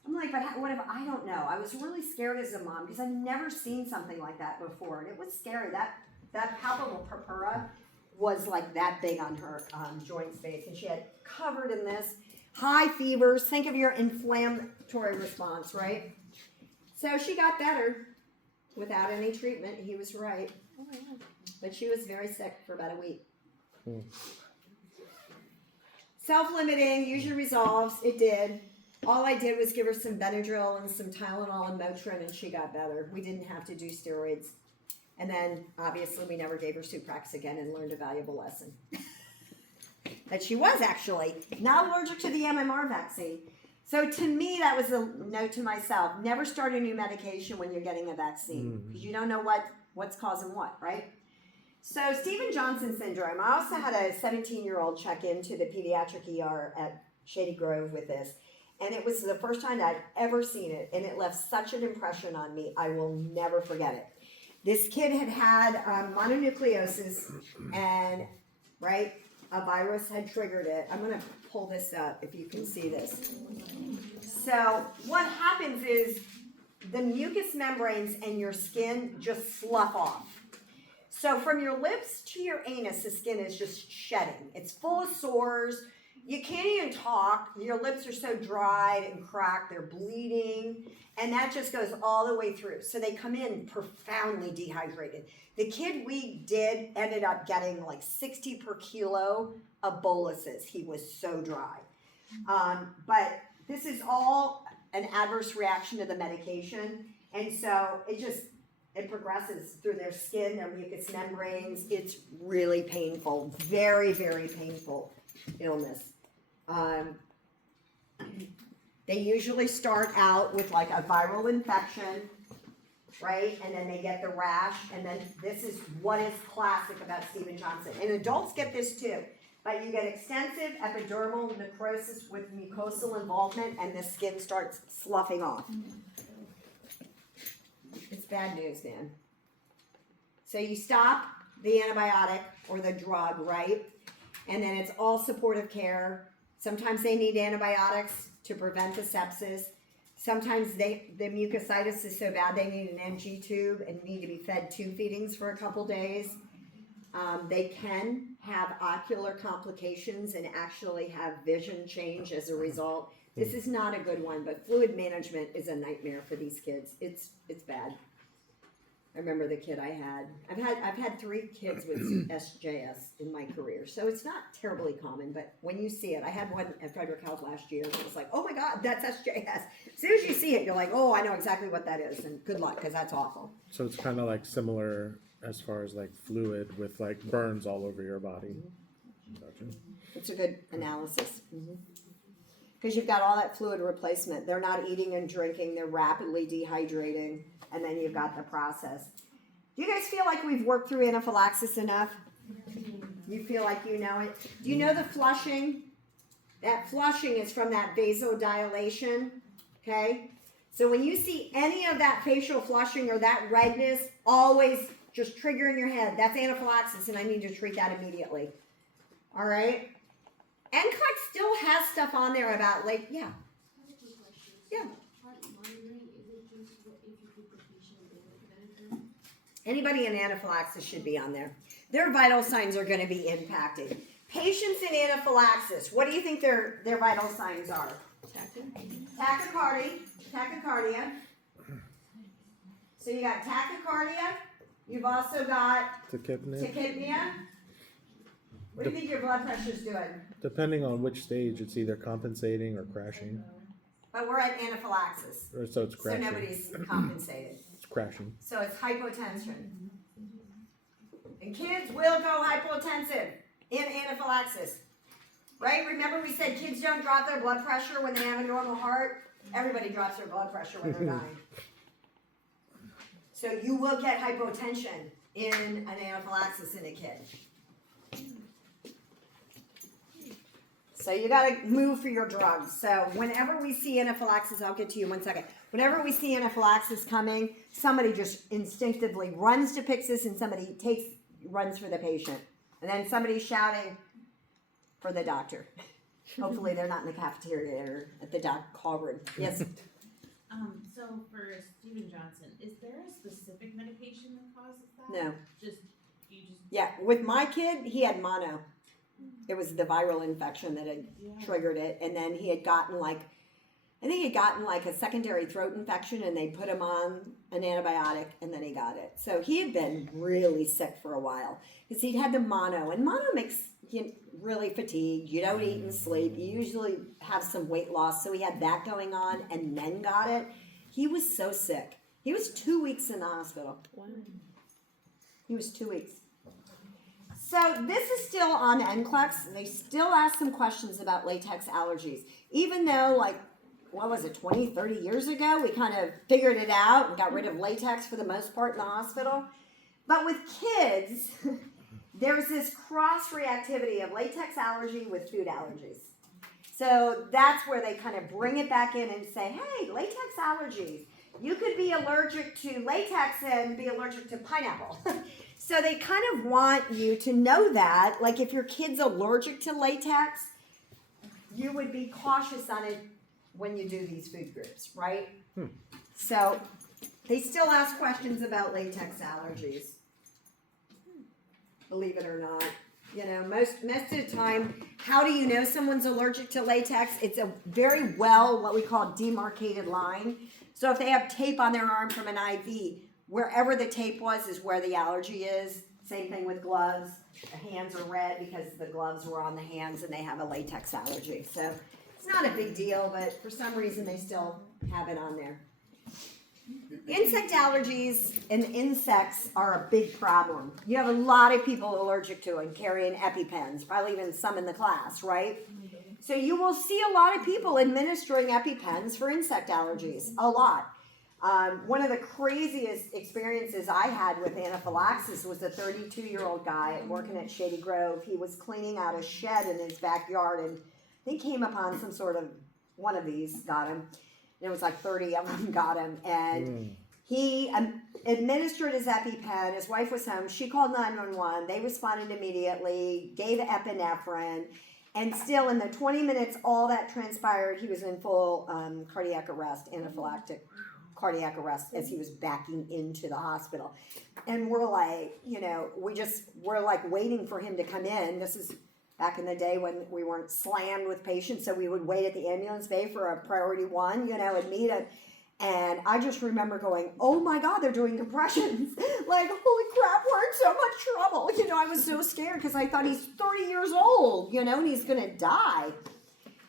I'm like, but what if I don't know? I was really scared as a mom because I've never seen something like that before. And it was scary. That palpable purpura was like that big on her joint space. And she had covered in this. High fevers, think of your inflammatory response, right? So she got better without any treatment. He was right. But she was very sick for about a week. Self-limiting usually resolves. It did. All I did was give her some Benadryl and some Tylenol and Motrin, and she got better. We didn't have to do steroids. And then, obviously, we never gave her Suprax again and learned a valuable lesson. That she was actually not allergic to the MMR vaccine. So to me, that was a note to myself. Never start a new medication when you're getting a vaccine because you don't know what's causing what, right? So Stevens-Johnson syndrome. I also had a 17-year-old check into the pediatric ER at Shady Grove with this. And it was the first time I'd ever seen it. And it left such an impression on me. I will never forget it. This kid had mononucleosis and, right? A virus had triggered it. I'm going to pull this up if you can see this. So what happens is the mucous membranes in your skin just slough off. So from your lips to your anus, the skin is just shedding. It's full of sores. You can't even talk. Your lips are so dried and cracked. They're bleeding. And that just goes all the way through. So they come in profoundly dehydrated. The kid we did ended up getting like 60 per kilo of boluses. He was so dry. But this is all an adverse reaction to the medication. And so it progresses through their skin, their mucous membranes. It's really painful, very, very painful illness. They usually start out with like a viral infection, right? And then they get the rash, and then this is what is classic about Stevens-Johnson. And adults get this too, but you get extensive epidermal necrosis with mucosal involvement, and the skin starts sloughing off. It's bad news, man. So you stop the antibiotic or the drug, right? And then it's all supportive care. Sometimes they need antibiotics to prevent the sepsis. Sometimes the mucositis is so bad they need an NG tube and need to be fed tube feedings for a couple days. They can have ocular complications and actually have vision change as a result. This is not a good one, but fluid management is a nightmare for these kids. It's bad. I remember the kid I had. I've had 3 kids with SJS in my career, so it's not terribly common. But when you see it, I had one at Frederick Health last year. And it was like, oh my God, that's SJS. As soon as you see it, you're like, oh, I know exactly what that is, and good luck, because that's awful. So it's kind of like similar as far as like fluid with like burns all over your body. Gotcha. It's a good analysis. Because you've got all that fluid replacement. They're not eating and drinking. They're rapidly dehydrating. And then you've got the process. Do you guys feel like we've worked through anaphylaxis enough? You feel like you know it? Do you know the flushing? That flushing is from that vasodilation, okay? So when you see any of that facial flushing or that redness, always just trigger in your head. That's anaphylaxis, and I need to treat that immediately. All right? NCLEX still has stuff on there about, like, yeah. Yeah. Anybody in anaphylaxis should be on there. Their vital signs are going to be impacted. Patients in anaphylaxis, what do you think their vital signs are? Tachycardia. So you got tachycardia, You've also got Tachypnea. tachypnea. What do you think your blood pressure's doing? Depending on which stage, it's either compensating or crashing. But we're at anaphylaxis, Or so it's so crashing. nobody's compensated. It's crashing. So it's hypotension. And kids will go hypotensive in anaphylaxis. Right? Remember we said kids don't drop their blood pressure when they have a normal heart? Everybody drops their blood pressure when they're dying. So you will get hypotension in an anaphylaxis in a kid. So you gotta move for your drugs. So whenever we see anaphylaxis, I'll get to you in 1 second. Whenever we see anaphylaxis coming, somebody just instinctively runs to Pyxis and somebody runs for the patient. And then somebody's shouting for the doctor. Hopefully they're not in the cafeteria or at the call room. Yes. So for Steven Johnson, is there a specific medication that causes that? No. You just Yeah. With my kid, he had mono. It was the viral infection that had triggered it, and then he had gotten a secondary throat infection, and they put him on an antibiotic, and then he got it. So he had been really sick for a while because he'd had the mono, and mono makes you really fatigued. You don't eat and sleep. You usually have some weight loss, so he had that going on, and then got it. He was so sick. He was 2 weeks in the hospital. Wow. He was 2 weeks. So this is still on NCLEX. They still ask some questions about latex allergies. Even though, 20, 30 years ago, we kind of figured it out and got rid of latex for the most part in the hospital. But with kids, there's this cross-reactivity of latex allergy with food allergies. So that's where they kind of bring it back in and say, hey, latex allergies. You could be allergic to latex and be allergic to pineapple. So they kind of want you to know that, like if your kid's allergic to latex, you would be cautious on it when you do these food groups, right? So they still ask questions about latex allergies. Believe it or not. You know, most of the time, how do you know someone's allergic to latex? It's a very what we call demarcated line. So if they have tape on their arm from an IV, wherever the tape was is where the allergy is. Same thing with gloves. The hands are red because the gloves were on the hands and they have a latex allergy. So it's not a big deal, but for some reason they still have it on there. Insect allergies and insects are a big problem. You have a lot of people allergic to and carrying EpiPens, probably even some in the class, right? So you will see a lot of people administering EpiPens for insect allergies, a lot. One of the craziest experiences I had with anaphylaxis was a 32-year-old guy working at Shady Grove. He was cleaning out a shed in his backyard, and they came upon some sort of one of these, got him. And it was like 30 of them got him, and he administered his EpiPen. His wife was home. She called 911. They responded immediately, gave epinephrine, and still in the 20 minutes all that transpired, he was in full cardiac arrest, anaphylactic cardiac arrest as he was backing into the hospital. And we're like, we're like waiting for him to come in. This is back in the day when we weren't slammed with patients, so we would wait at the ambulance bay for a priority one, and meet it. And I just remember going, oh my God, they're doing compressions. Like, holy crap, we're in so much trouble. I was so scared because I thought he's 30 years old, and he's going to die.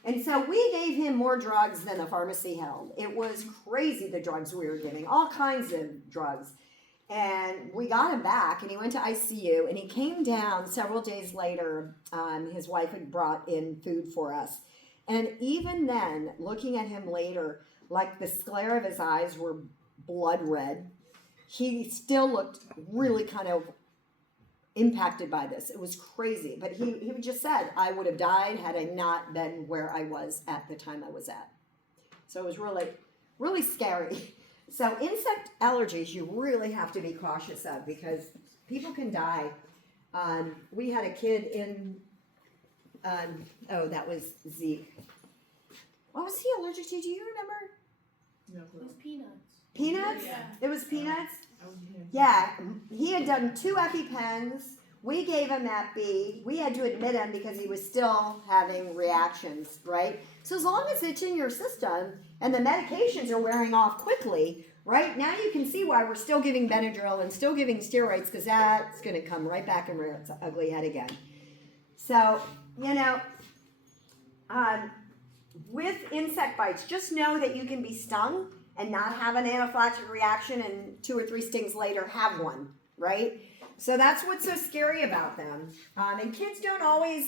And so we gave him more drugs than the pharmacy held. It was crazy, the drugs we were giving, all kinds of drugs. And we got him back, and he went to ICU, and he came down several days later. His wife had brought in food for us. And even then, looking at him later, like the sclera of his eyes were blood red, he still looked really kind of impacted by this. It was crazy. But he just said, I would have died had I not been where I was at the time I was at. So it was really, really scary. So insect allergies, you really have to be cautious of because people can die. We had a kid in, that was Zeke. What was he allergic to? Do you remember? No It clue. was peanuts. Peanuts? Yeah. It was peanuts? Oh, Yeah, he had done 2 EpiPens. We gave him Epi. We had to admit him because he was still having reactions, right? So as long as it's in your system and the medications are wearing off quickly, right? Now you can see why we're still giving Benadryl and still giving steroids, because that's going to come right back and rear its ugly head again. So, you know, with insect bites, just know that you can be stung and not have an anaphylactic reaction, and 2 or 3 stings later have one, right? So that's what's so scary about them. And kids don't always,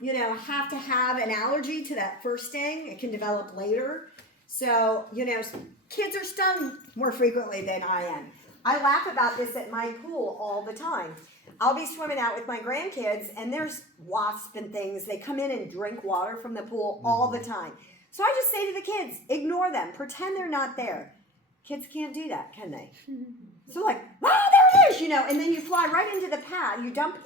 you know, have to have an allergy to that first sting. It can develop later. So, you know, kids are stung more frequently than I am. I laugh about this at my pool all the time. I'll be swimming out with my grandkids, and there's wasps and things. They come in and drink water from the pool all the time. So I just say to the kids, ignore them. Pretend they're not there. Kids can't do that, can they? So like, oh, there it is, you know, and then you fly right into the path. You dump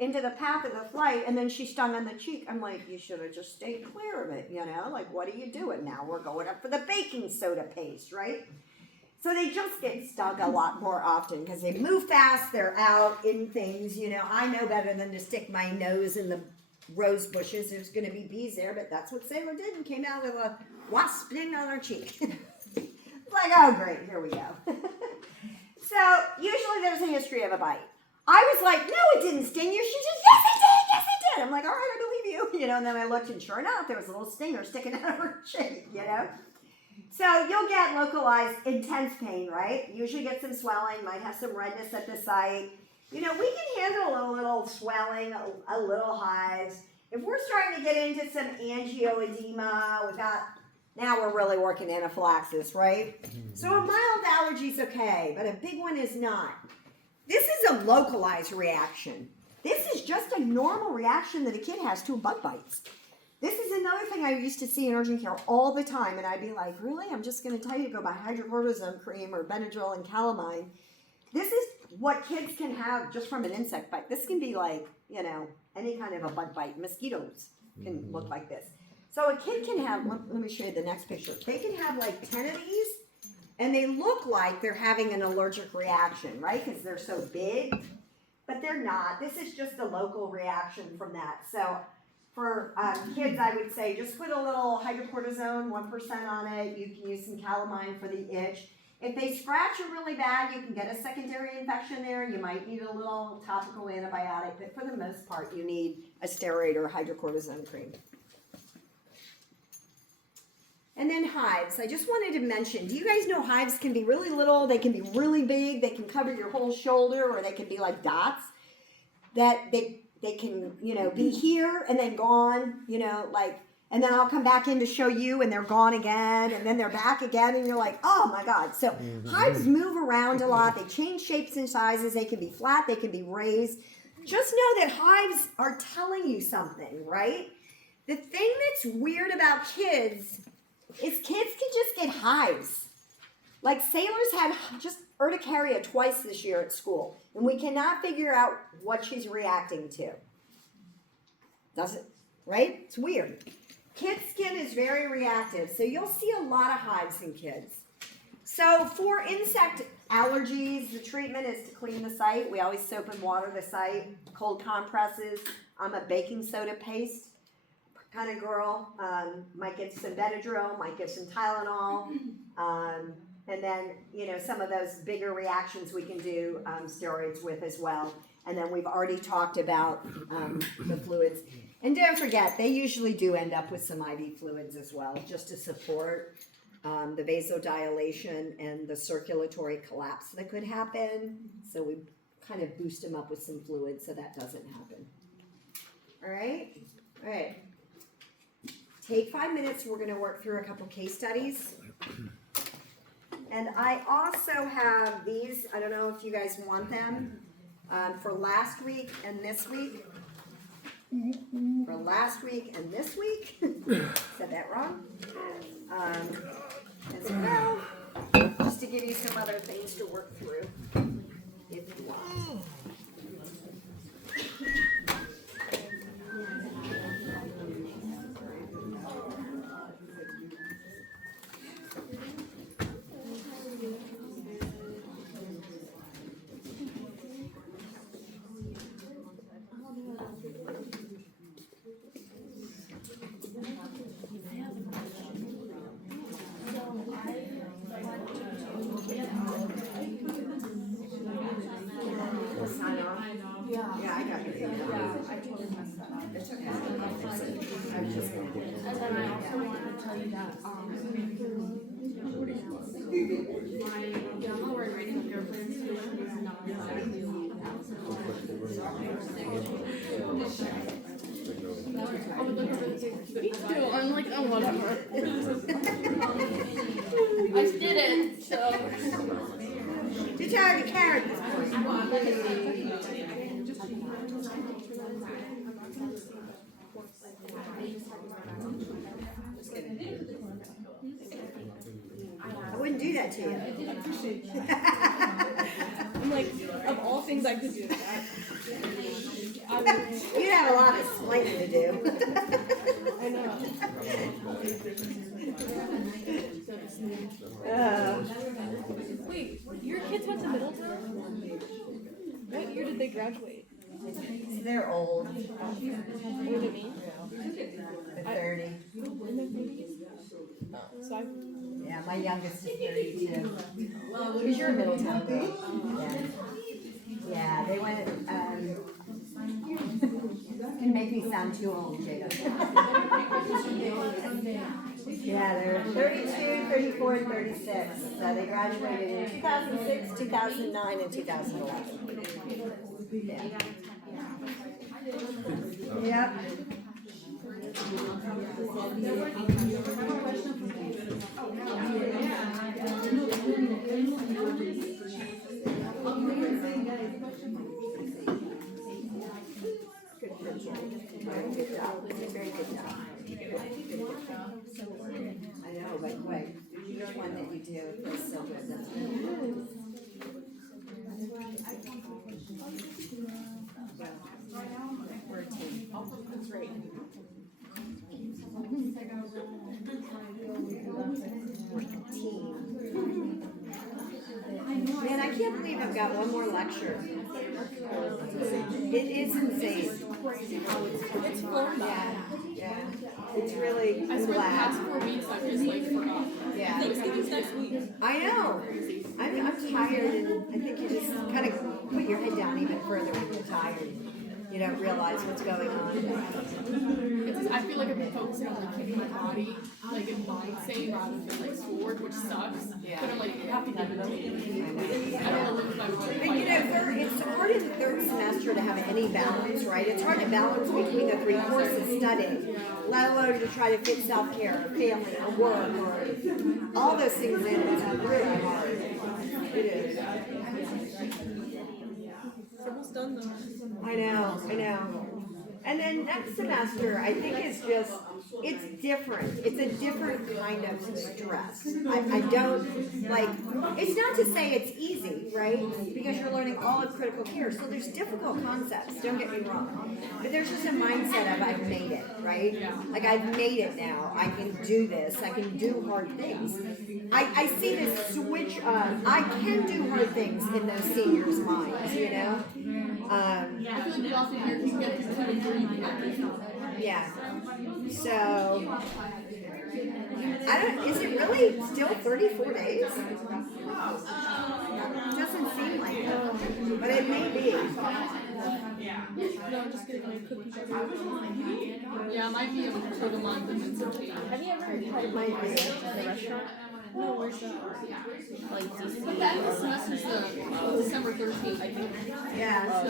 into the path of the flight, and then she stung on the cheek. I'm like, you should have just stayed clear of it, you know? Like, what are you doing now? We're going up for the baking soda paste, right? So they just get stung a lot more often because they move fast, they're out in things, you know. I know better than to stick my nose in the rose bushes. There's going to be bees there, but that's what Sailor did and came out with a wasp sting on her cheek. It's like, oh, great, here we go. So usually there's a history of a bite. I was like, no, it didn't sting you. She just, yes, it did. I'm like, all right, I believe you. You know, and then I looked, and sure enough, there was a little stinger sticking out of her cheek, you know. So you'll get localized intense pain, right? Usually get some swelling, might have some redness at the site. You know, we can handle a little swelling, a little hives. If we're starting to get into some angioedema, now we're really working anaphylaxis, right? So a mild allergy is okay, but a big one is not. This is a localized reaction. This is just a normal reaction that a kid has to bug bites. This is another thing I used to see in urgent care all the time, and I'd be like, really? I'm just going to tell you to go buy hydrocortisone cream or Benadryl and calamine. This is what kids can have just from an insect bite. This can be like, you know, any kind of a bug bite. Mosquitoes can look like this. So a kid can have, let me show you the next picture. They can have like 10 of these, and they look like they're having an allergic reaction, right? Because they're so big, but they're not. This is just a local reaction from that. So for kids, I would say just put a little hydrocortisone, 1% on it. You can use some calamine for the itch. If they scratch you really bad, you can get a secondary infection there. You might need a little topical antibiotic, but for the most part, you need a steroid or hydrocortisone cream. And then hives. I just wanted to mention, do you guys know hives can be really little, they can be really big, they can cover your whole shoulder, or they can be like dots. That they can, you know, be here and then gone, you know, like, and then I'll come back in to show you and they're gone again, and then they're back again, and you're like, oh my God. So hives move around a lot. They change shapes and sizes. They can be flat, they can be raised. Just know that hives are telling you something, right? The thing that's weird about kids is kids can just get hives. Like Sailor's had just urticaria twice this year at school, and we cannot figure out what she's reacting to. Does it? Right? It's weird. Kids' skin is very reactive, so you'll see a lot of hives in kids. So for insect allergies, the treatment is to clean the site. We always soap and water the site. Cold compresses. I'm a baking soda paste kind of girl. Might get some Benadryl, might get some Tylenol. And then, you know, some of those bigger reactions we can do steroids with as well. And then we've already talked about the fluids. And don't forget, they usually do end up with some IV fluids as well, just to support the vasodilation and the circulatory collapse that could happen. So we kind of boost them up with some fluids so that doesn't happen. All right? All right. Take 5 minutes. We're going to work through a couple case studies. And I also have these. I don't know if you guys want them for last week and this week. For last week and this week. Said that wrong. As well. Just to give you some other things to work through if you want. And then I also wanted to tell you that my grandma we're raising up airplanes too, and it's not exactly me too. I'm like, oh whatever. I did it, so Too tired to carry at this point. I wouldn't do that to you. I'm like, of all things I could do, I would. You'd have a lot of explaining to do. I know. Wait, your kids went to Middletown? What year did they graduate? They're old. Older than me? They're 30. In their 30s? So I. Yeah, my youngest is 32. Because you're in Middletown, though. Yeah. Yeah, they went, gonna make me sound too old, Jada. Yeah, they're 32, 34, and 36. So they graduated in 2006, 2009, and 2011. Yeah. Yep. Good job. Very good job. I know, but wait, each one that you do is so good. That's good. We're a team. That's right. Man, I can't believe I've got one more lecture. It is insane. It's flown by. Yeah, yeah. It's really, I I'm swear the past glad. 4 weeks I've just like forgot. Yeah. Thanksgiving's next week. I know. I'm tired, and I think you just kind of put your head down even further when you're tired. You don't realize what's going on. It's just, I feel like I've been focusing on like keeping my body like in mind state rather than like schoolwork, which sucks. Yeah. But I'm like, you have to give it up. I don't know if I'm But you know, it's hard in the third semester to have any balance, right? It's hard to balance between the 3 courses studying, let alone to try to fit self-care, or family, or work, or all those things in. It's really hard. It is. It's almost done though. I know. And then next semester, I think is just, it's different. It's a different kind of stress. I don't, like, it's not to say it's easy, right? Because you're learning all of critical care. So there's difficult concepts, don't get me wrong. But there's just a mindset of I've made it, right? Like I've made it now. I can do this. I can do hard things. I see this switch of, I can do hard things in those seniors' minds, you know? I feel like we often hear you can get to 2 and 3 Yeah. So, I don't, is it really still 34 days? Doesn't seem like it, but it may be. No, I'm just getting like cookies. Yeah, it might be for the month and then some change. Have you ever tried It might be. the restaurant? No, where's that? Like DC. But the end of the semester's December 13th, I think. Yeah. So,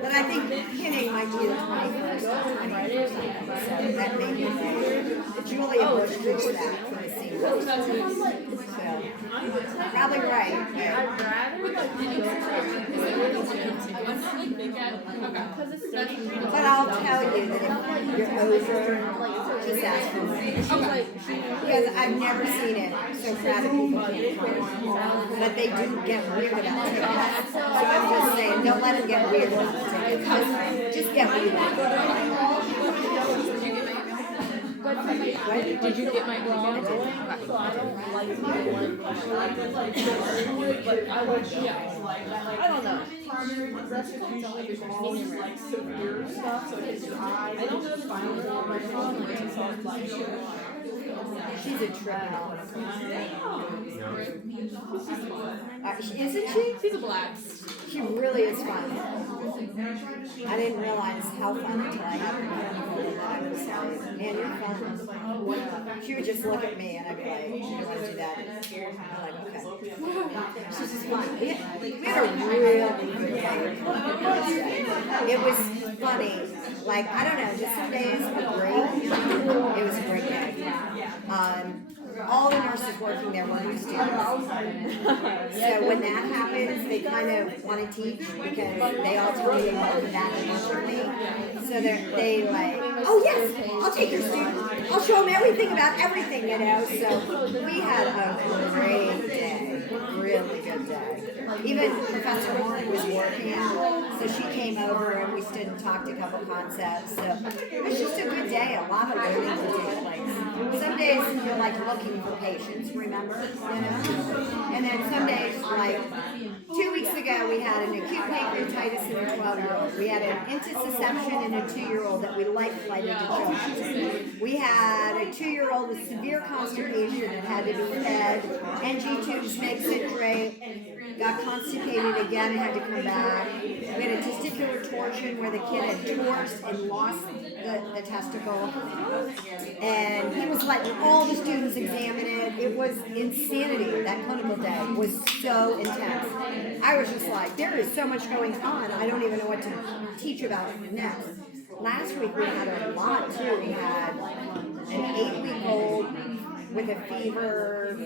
But I think pinning might be the 21st or 20th. So that may be it. Julia Bush fixed that for the seniors. that's it. So, probably right. I'd rather like I'm not like big at okay. But I'll tell you that if you're over, just ask for me. Because I've never seen it so crowded people can't come. But they do get weird about tickets. So I'm just saying, don't let them get weird about tickets. Just get weird. Did you get my ticket? So I don't like to do one. But I would, yeah. I don't know. Like severe stuff, so it's your eyes. I don't know if She's a trip. Isn't she? She's a black. She really is fun. I didn't realize how fun until I had her. I was like, man, man, you're fun. She would just look at me and I'd be like, you want to do that? I'm like, okay. She's just fun. We had a really good day. It was funny. Like, I don't know, just some days were great. It was a great day. All the nurses working there were my students. So when that happens, they kind of want to teach because they all tell me they want to come back and work with me. So they like, oh yes, I'll take your student. I'll show them everything about everything, you know. So we had a great day, really good day. Even Professor Horn was working, so she came over and we stood and talked a couple concepts. So it was just a good day. A lot of learning to take place. Some days you're like looking for patients, remember? You know? And then some days, like 2 weeks ago, we had an acute pancreatitis in a 12-year-old. We had an intussusception in a 2-year-old that we life flighted to children. We had a 2-year-old with severe constipation that had to be fed. NG tubes, meg citrate, got constipated again and had to come back. We had a testicular torsion where the kid had torsed and lost the testicle. And he was letting all the students examine it. It was insanity. That clinical day was so intense. I was just like, there is so much going on. I don't even know what to teach about next. Last week we had a lot too. We had an 8-week-old with a fever.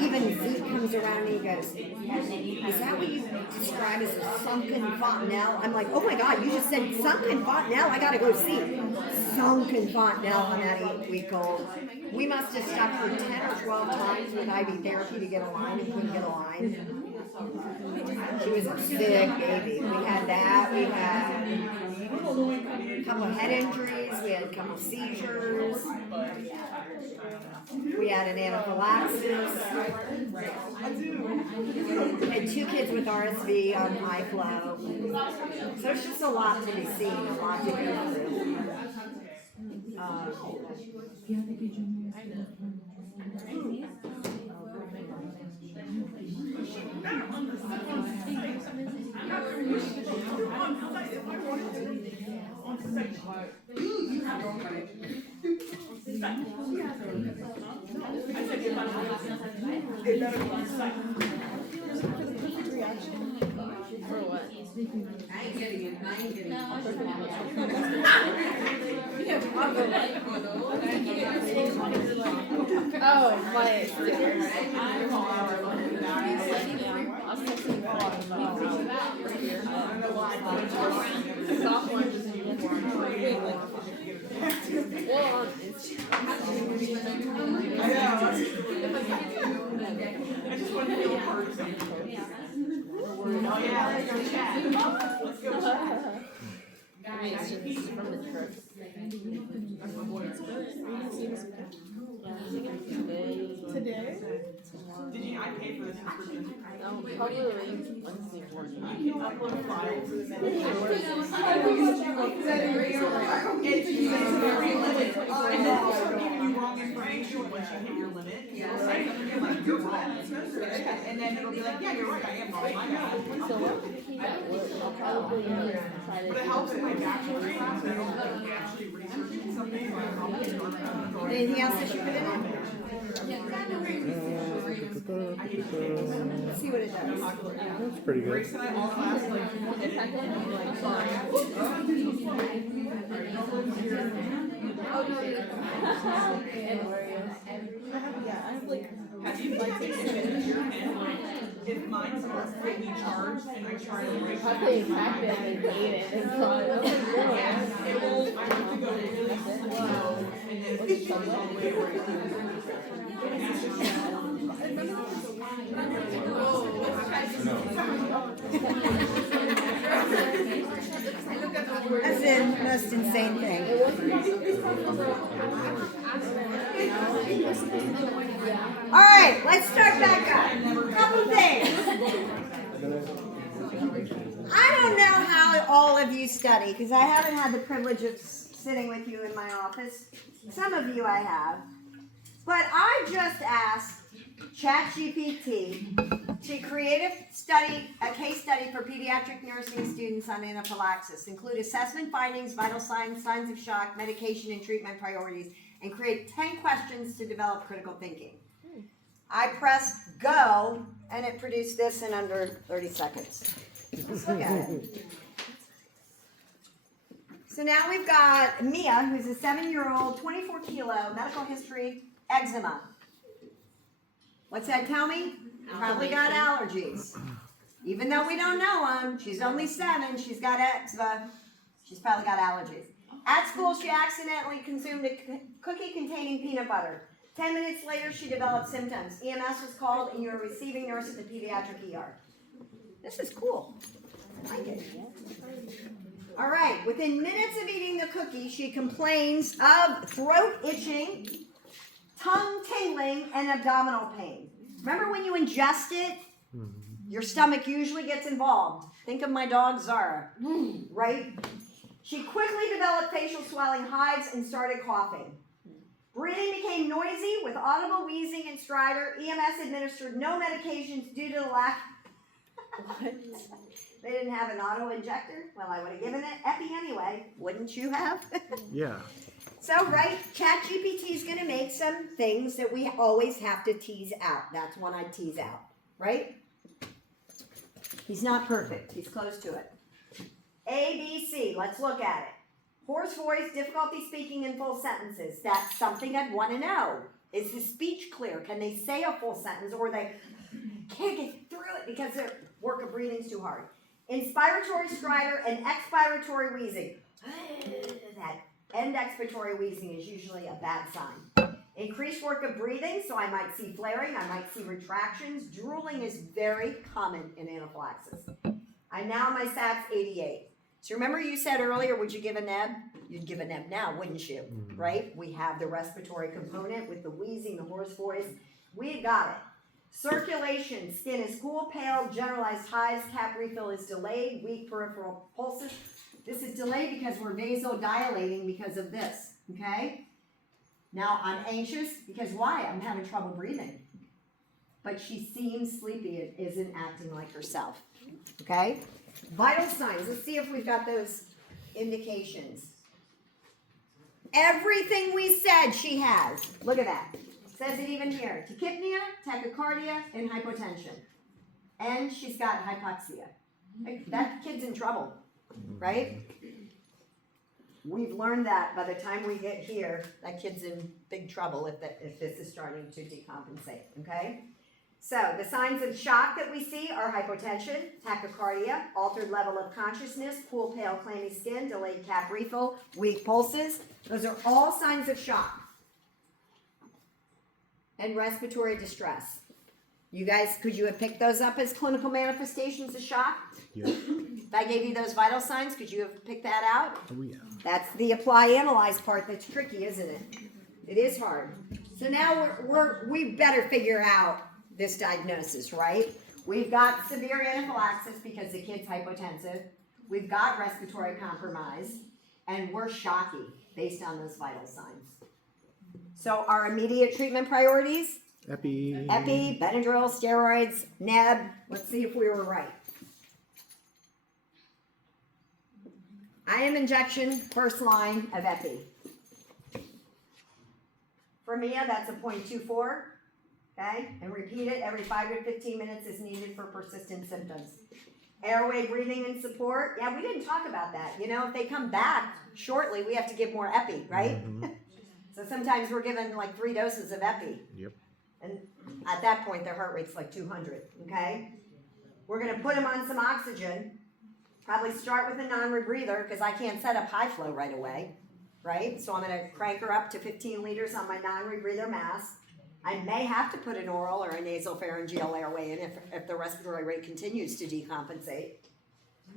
Even Zeke comes around and he goes, is that what you describe as a sunken fontanelle? I'm like, oh my God, you just said sunken fontanelle? I gotta go see. Sunken fontanelle on that 8-week-old. We must have stuck her 10 or 12 times with IV therapy to get a line and couldn't get a line. She was a big baby. We had that. We had a couple of head injuries. We had a couple of seizures. We had an anaphylaxis. We had 2 kids with RSV on high flow. So it's just a lot to be seen, a lot to go through. For what? I ain't getting it. I ain't getting it. Oh, my stickers. I was texting Paul about sophomore just well, I just want to feel heard. Oh yeah, let's go chat. Let's go chat. Guys, it's from the church. Today? Did you? I paid for this subscription. No, probably Wednesday morning. You can upload files. It's very limited. And then also giving you wrong information once you hit your limit. Right? You're like, you're wrong. And then it'll be like, yeah, you're right, I am wrong. My bad. So what would keep at work? I'll probably try to. But it helps in my bachelor's class. I don't like actually researching something. Anything else that you put in it? Let's see what it does. That's pretty good. Grace and I all class like And Oreos. Yeah, I have like. have you like taken your pen? If mine's completely charged and I try to break How they packed it and made it and so I was like, really? it will, I have to go really slow and then it goes all the way where it's That's the most insane thing. All right, let's start back up. Couple things. I don't know how all of you study because I haven't had the privilege of sitting with you in my office. Some of you I have. But I just asked ChatGPT to create a case study for pediatric nursing students on anaphylaxis. Include assessment findings, vital signs, signs of shock, medication and treatment priorities, and create 10 questions to develop critical thinking. I pressed go, and it produced this in under 30 seconds. Let's look at it. So now we've got Mia, who's a 7-year-old, 24 kilo, medical history, eczema. What's that tell me? Probably got allergies. Even though we don't know them, she's only 7, she's got eczema, she's probably got allergies. At school, she accidentally consumed a cookie containing peanut butter. 10 minutes later, she developed symptoms. EMS was called, and you're a receiving nurse at the pediatric ER. This is cool. I like it. All right, within minutes of eating the cookie, she complains of throat itching, tongue tingling, and abdominal pain. Remember when you ingest it, your stomach usually gets involved. Think of my dog Zara, right? She quickly developed facial swelling, hives, and started coughing. Breathing became noisy with audible wheezing and stridor. EMS administered no medications due to the lack. What? They didn't have an auto injector? Well, I would have given it epi anyway. Wouldn't you have? Yeah. So, right, ChatGPT is going to make some things that we always have to tease out. That's one I tease out, right? He's not perfect. He's close to it. A, B, C. Let's look at it. Hoarse voice, difficulty speaking in full sentences. That's something I'd want to know. Is the speech clear? Can they say a full sentence, or they can't get through it because their work of breathing's too hard? Inspiratory stridor and expiratory wheezing. That end expiratory wheezing is usually a bad sign. Increased work of breathing, so I might see flaring, I might see retractions. Drooling is very common in anaphylaxis. I'm now my SAT's 88. So remember you said earlier, would you give a neb? You'd give a neb now, wouldn't you? Right? We have the respiratory component with the wheezing, the hoarse voice. We've got it. Circulation, skin is cool, pale, generalized hives, cap refill is delayed, weak peripheral pulses. This is delayed because we're vasodilating because of this, okay? Now I'm anxious because why? I'm having trouble breathing. But she seems sleepy, it isn't acting like herself, okay? Vital signs, let's see if we've got those indications. Everything we said she has, look at that. Says it even here. Tachypnea, tachycardia, and hypotension. And she's got hypoxia. That kid's in trouble, right? We've learned that by the time we get here, that kid's in big trouble if this is starting to decompensate, okay? So the signs of shock that we see are hypotension, tachycardia, altered level of consciousness, cool, pale, clammy skin, delayed cap refill, weak pulses. Those are all signs of shock. And respiratory distress. You guys, could you have picked those up as clinical manifestations of shock? Yeah. If I gave you those vital signs, could you have picked that out? Oh, yeah. That's the apply analyze part that's tricky, isn't it? It is hard. So now we better figure out this diagnosis, right? We've got severe anaphylaxis because the kid's hypotensive. We've got respiratory compromise, and we're shocky based on those vital signs. So our immediate treatment priorities, Epi, Benadryl, steroids, neb. Let's see if we were right. IM injection, first line of epi. For Mia, that's a 0.24, okay? And repeat it every 5 to 15 minutes is needed for persistent symptoms. Airway breathing and support. Yeah, we didn't talk about that. You know, if they come back shortly, we have to give more epi, right? So sometimes we're given like 3 doses of epi. Yep. And at that point, their heart rate's like 200, okay? We're gonna put them on some oxygen. Probably start with a non-rebreather because I can't set up high flow right away, right? So I'm gonna crank her up to 15 liters on my non-rebreather mask. I may have to put an oral or a nasal pharyngeal airway in if the respiratory rate continues to decompensate.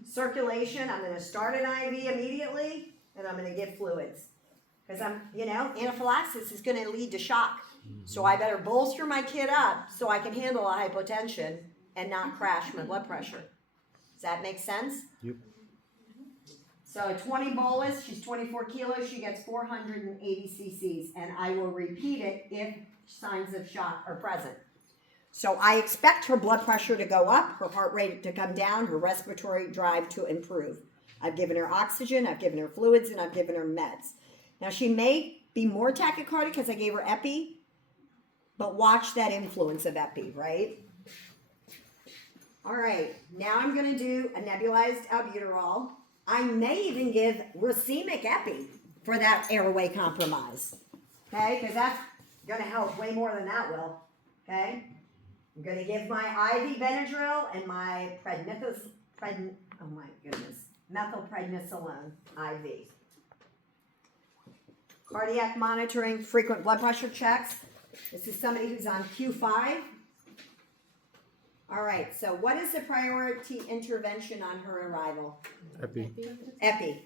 Circulation, I'm gonna start an IV immediately and I'm gonna give fluids. Because anaphylaxis is gonna lead to shock. So I better bolster my kid up so I can handle a hypotension and not crash my blood pressure. Does that make sense? Yep. So a 20 bolus, she's 24 kilos, she gets 480 cc's, and I will repeat it if signs of shock are present. So I expect her blood pressure to go up, her heart rate to come down, her respiratory drive to improve. I've given her oxygen, I've given her fluids, and I've given her meds. Now she may be more tachycardic because I gave her epi, but watch that influence of epi, right? All right, now I'm going to do a nebulized albuterol. I may even give racemic epi for that airway compromise, okay? Because that's going to help way more than that will, okay? I'm going to give my IV Benadryl and my methylprednisolone IV. Cardiac monitoring, frequent blood pressure checks. This is somebody who's on Q5. All right, so what is the priority intervention on her arrival? Epi. Epi.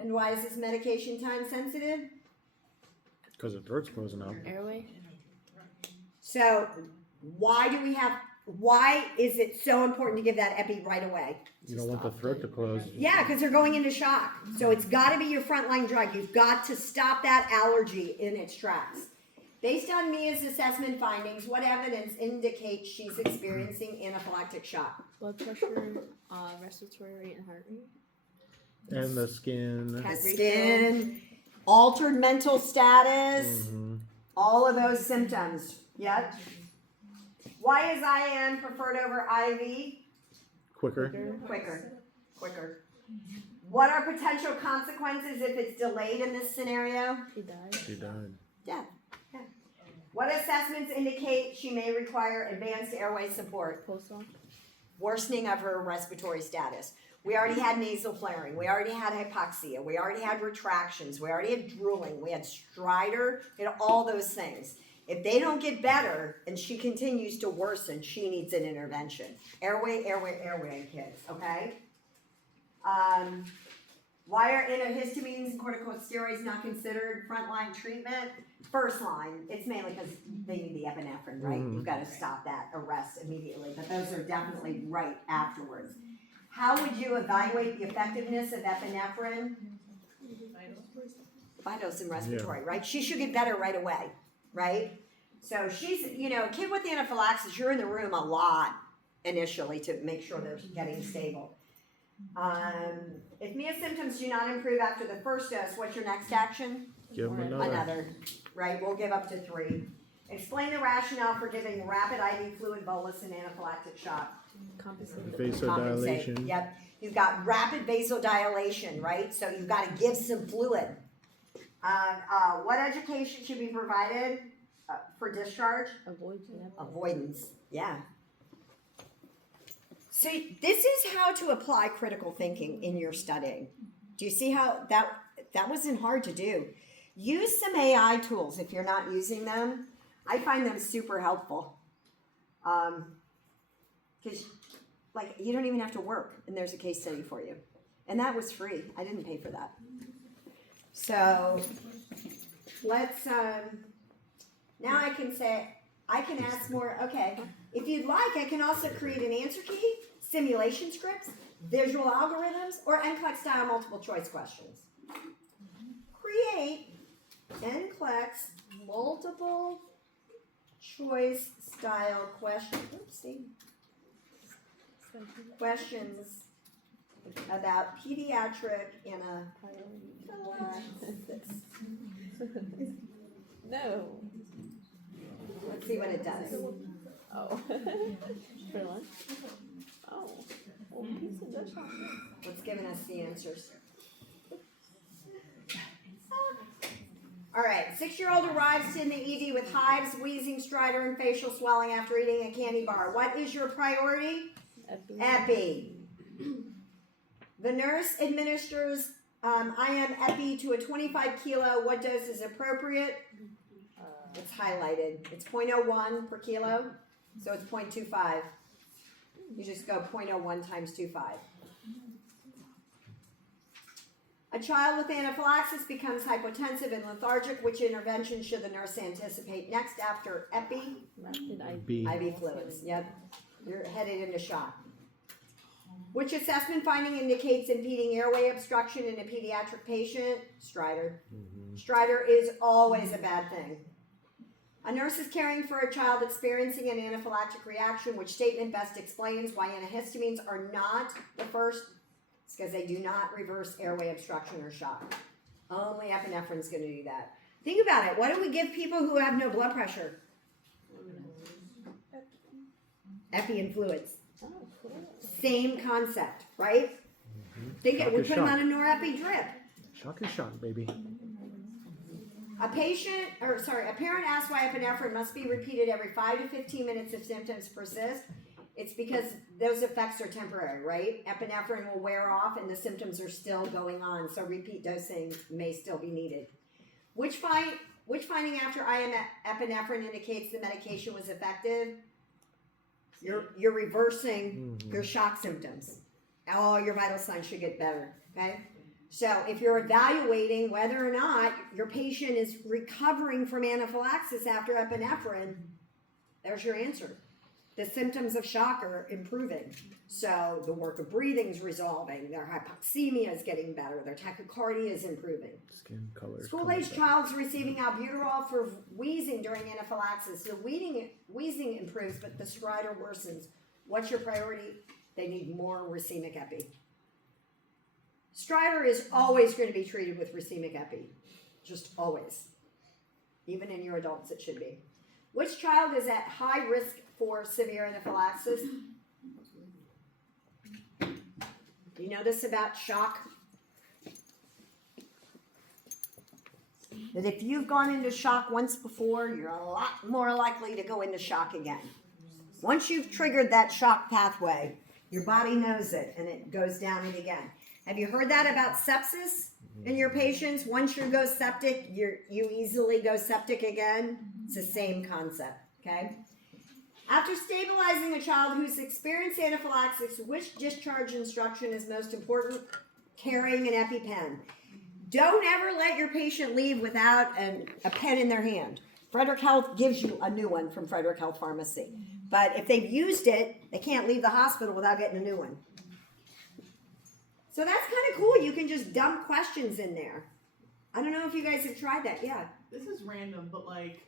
And why is this medication time sensitive? Because her throat's closing up. Airway. So why is it so important to give that epi right away? You don't want the throat to close. Yeah, because they're going into shock. So it's got to be your frontline drug. You've got to stop that allergy in its tracks. Based on Mia's assessment findings, what evidence indicates she's experiencing anaphylactic shock? Blood pressure, respiratory rate, and heart rate. And the skin. The skin, altered mental status, all of those symptoms. Yep. Why is IM preferred over IV? Quicker. Quicker. What are potential consequences if it's delayed in this scenario? He died. She died. Yeah. What assessments indicate she may require advanced airway support? Post-op. Worsening of her respiratory status. We already had nasal flaring. We already had hypoxia. We already had retractions. We already had drooling. We had stridor. We had all those things. If they don't get better and she continues to worsen, she needs an intervention. Airway, kids, okay? Why are antihistamines and corticosteroids not considered frontline treatment? First line, it's mainly because they need the epinephrine, right? You've got to stop that arrest immediately, but those are definitely right afterwards. How would you evaluate the effectiveness of epinephrine? Vitals and respiratory, right? She should get better right away, right? So she's, kid with anaphylaxis, you're in the room a lot initially to make sure they're getting stable. If Mia's symptoms do not improve after the first dose, what's your next action? Give them another. Right? We'll give up to 3. Explain the rationale for giving rapid IV fluid bolus and anaphylactic shock. Compensate. Vasodilation. Yep. You've got rapid vasodilation, right? So you've got to give some fluid. What education should be provided for discharge? Avoidance. Yeah. So this is how to apply critical thinking in your studying. Do you see how that wasn't hard to do? Use some AI tools if you're not using them. I find them super helpful. Because you don't even have to work, and there's a case study for you. And that was free. I didn't pay for that. So let's, now I can ask more, okay. If you'd like, I can also create an answer key, simulation scripts, visual algorithms, or NCLEX style multiple choice questions. Create NCLEX multiple choice style questions. Questions about pediatric anaphylaxis. No. Let's see what it does. Oh. For lunch? Oh. Well, pizza does sound good. What's giving us the answers? All right, 6-year-old arrives in the ED with hives, wheezing, stridor, and facial swelling after eating a candy bar. What is your priority? Epi. The nurse administers IM epi to a 25 kilo. What dose is appropriate? It's highlighted. It's 0.01 per kilo, so it's 0.25. You just go 0.01 times 2.5. A child with anaphylaxis becomes hypotensive and lethargic. Which intervention should the nurse anticipate next after epi? IV fluids. Yep. You're headed into shock. Which assessment finding indicates impeding airway obstruction in a pediatric patient? Stridor. Stridor is always a bad thing. A nurse is caring for a child experiencing an anaphylactic reaction. Which statement best explains why antihistamines are not the first? It's because they do not reverse airway obstruction or shock. Only epinephrine is going to do that. Think about it. What do we give people who have no blood pressure? Epi and fluids. Same concept, right? Think it. We put them on a norepi drip. Shock is shock, baby. A parent asks why epinephrine must be repeated every 5 to 15 minutes if symptoms persist. It's because those effects are temporary, right? Epinephrine will wear off and the symptoms are still going on, so repeat dosing may still be needed. Which finding after IM epinephrine indicates the medication was effective? You're reversing your shock symptoms. All your vital signs should get better, okay? So if you're evaluating whether or not your patient is recovering from anaphylaxis after epinephrine, there's your answer. The symptoms of shock are improving. So the work of breathing is resolving. Their hypoxemia is getting better. Their tachycardia is improving. Skin color. School-aged child's receiving albuterol for wheezing during anaphylaxis. The wheezing improves, but the stridor worsens. What's your priority? They need more racemic epi. Stridor is always going to be treated with racemic epi. Just always. Even in your adults, it should be. Which child is at high risk for severe anaphylaxis? Do you know this about shock? That if you've gone into shock once before, you're a lot more likely to go into shock again. Once you've triggered that shock pathway, your body knows it and it goes down it again. Have you heard that about sepsis in your patients? Once you go septic, you easily go septic again. It's the same concept, okay? After stabilizing a child who's experienced anaphylaxis, which discharge instruction is most important? Carrying an EpiPen. Don't ever let your patient leave without a pen in their hand. Frederick Health gives you a new one from Frederick Health Pharmacy. But if they've used it, they can't leave the hospital without getting a new one. So that's kind of cool. You can just dump questions in there. I don't know if you guys have tried that. Yeah. This is random, but like,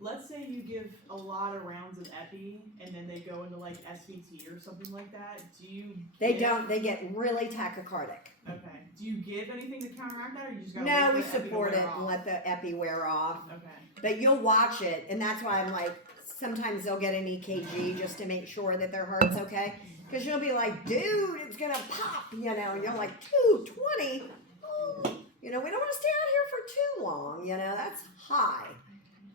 let's say you give a lot of rounds of epi and then they go into like SVT or something like that. They get really tachycardic. Okay. Do you give anything to counteract that, or you just go? No, we support it and let the epi wear off. Okay. But you'll watch it, and that's why I'm like, sometimes they'll get an EKG just to make sure that their heart's okay. Because you'll be like, dude, it's gonna pop, and you're like, 220. Oh, we don't want to stay out here for too long. That's high.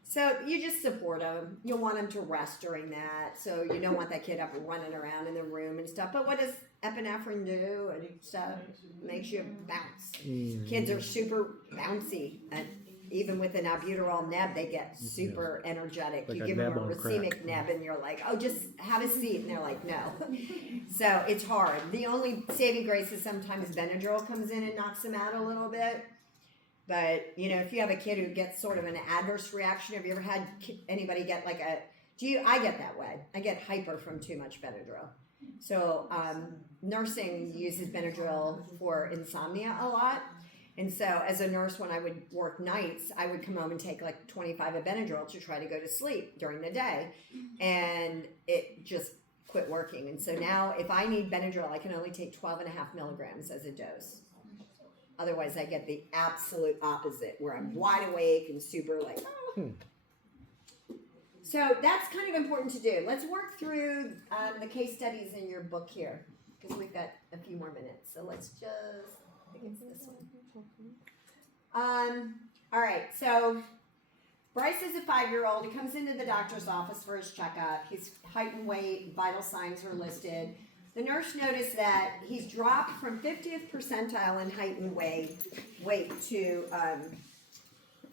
So you just support them. You'll want them to rest during that. So you don't want that kid up and running around in the room and stuff. But what does epinephrine do and stuff? Makes you bounce. Kids are super bouncy. And even with an albuterol neb, they get super energetic. Like you a give them a neb on racemic crack. neb and you're like, oh, just have a seat. And they're like, no. So it's hard. The only saving grace is sometimes Benadryl comes in and knocks them out a little bit. But, if you have a kid who gets sort of an adverse reaction, have you ever had anybody get like I get that way. I get hyper from too much Benadryl. So nursing uses Benadryl for insomnia a lot. And so as a nurse, when I would work nights, I would come home and take like 25 of Benadryl to try to go to sleep during the day. And it just quit working. And so now if I need Benadryl, I can only take 12.5 milligrams as a dose. Otherwise, I get the absolute opposite, where I'm wide awake and super like, oh. So that's kind of important to do. Let's work through the case studies in your book here, because we've got a few more minutes. So let's just, I think it's this one. All right, so Bryce is a 5-year-old. He comes into the doctor's office for his checkup. His height and weight, vital signs are listed. The nurse noticed that he's dropped from 50th percentile in height and weight to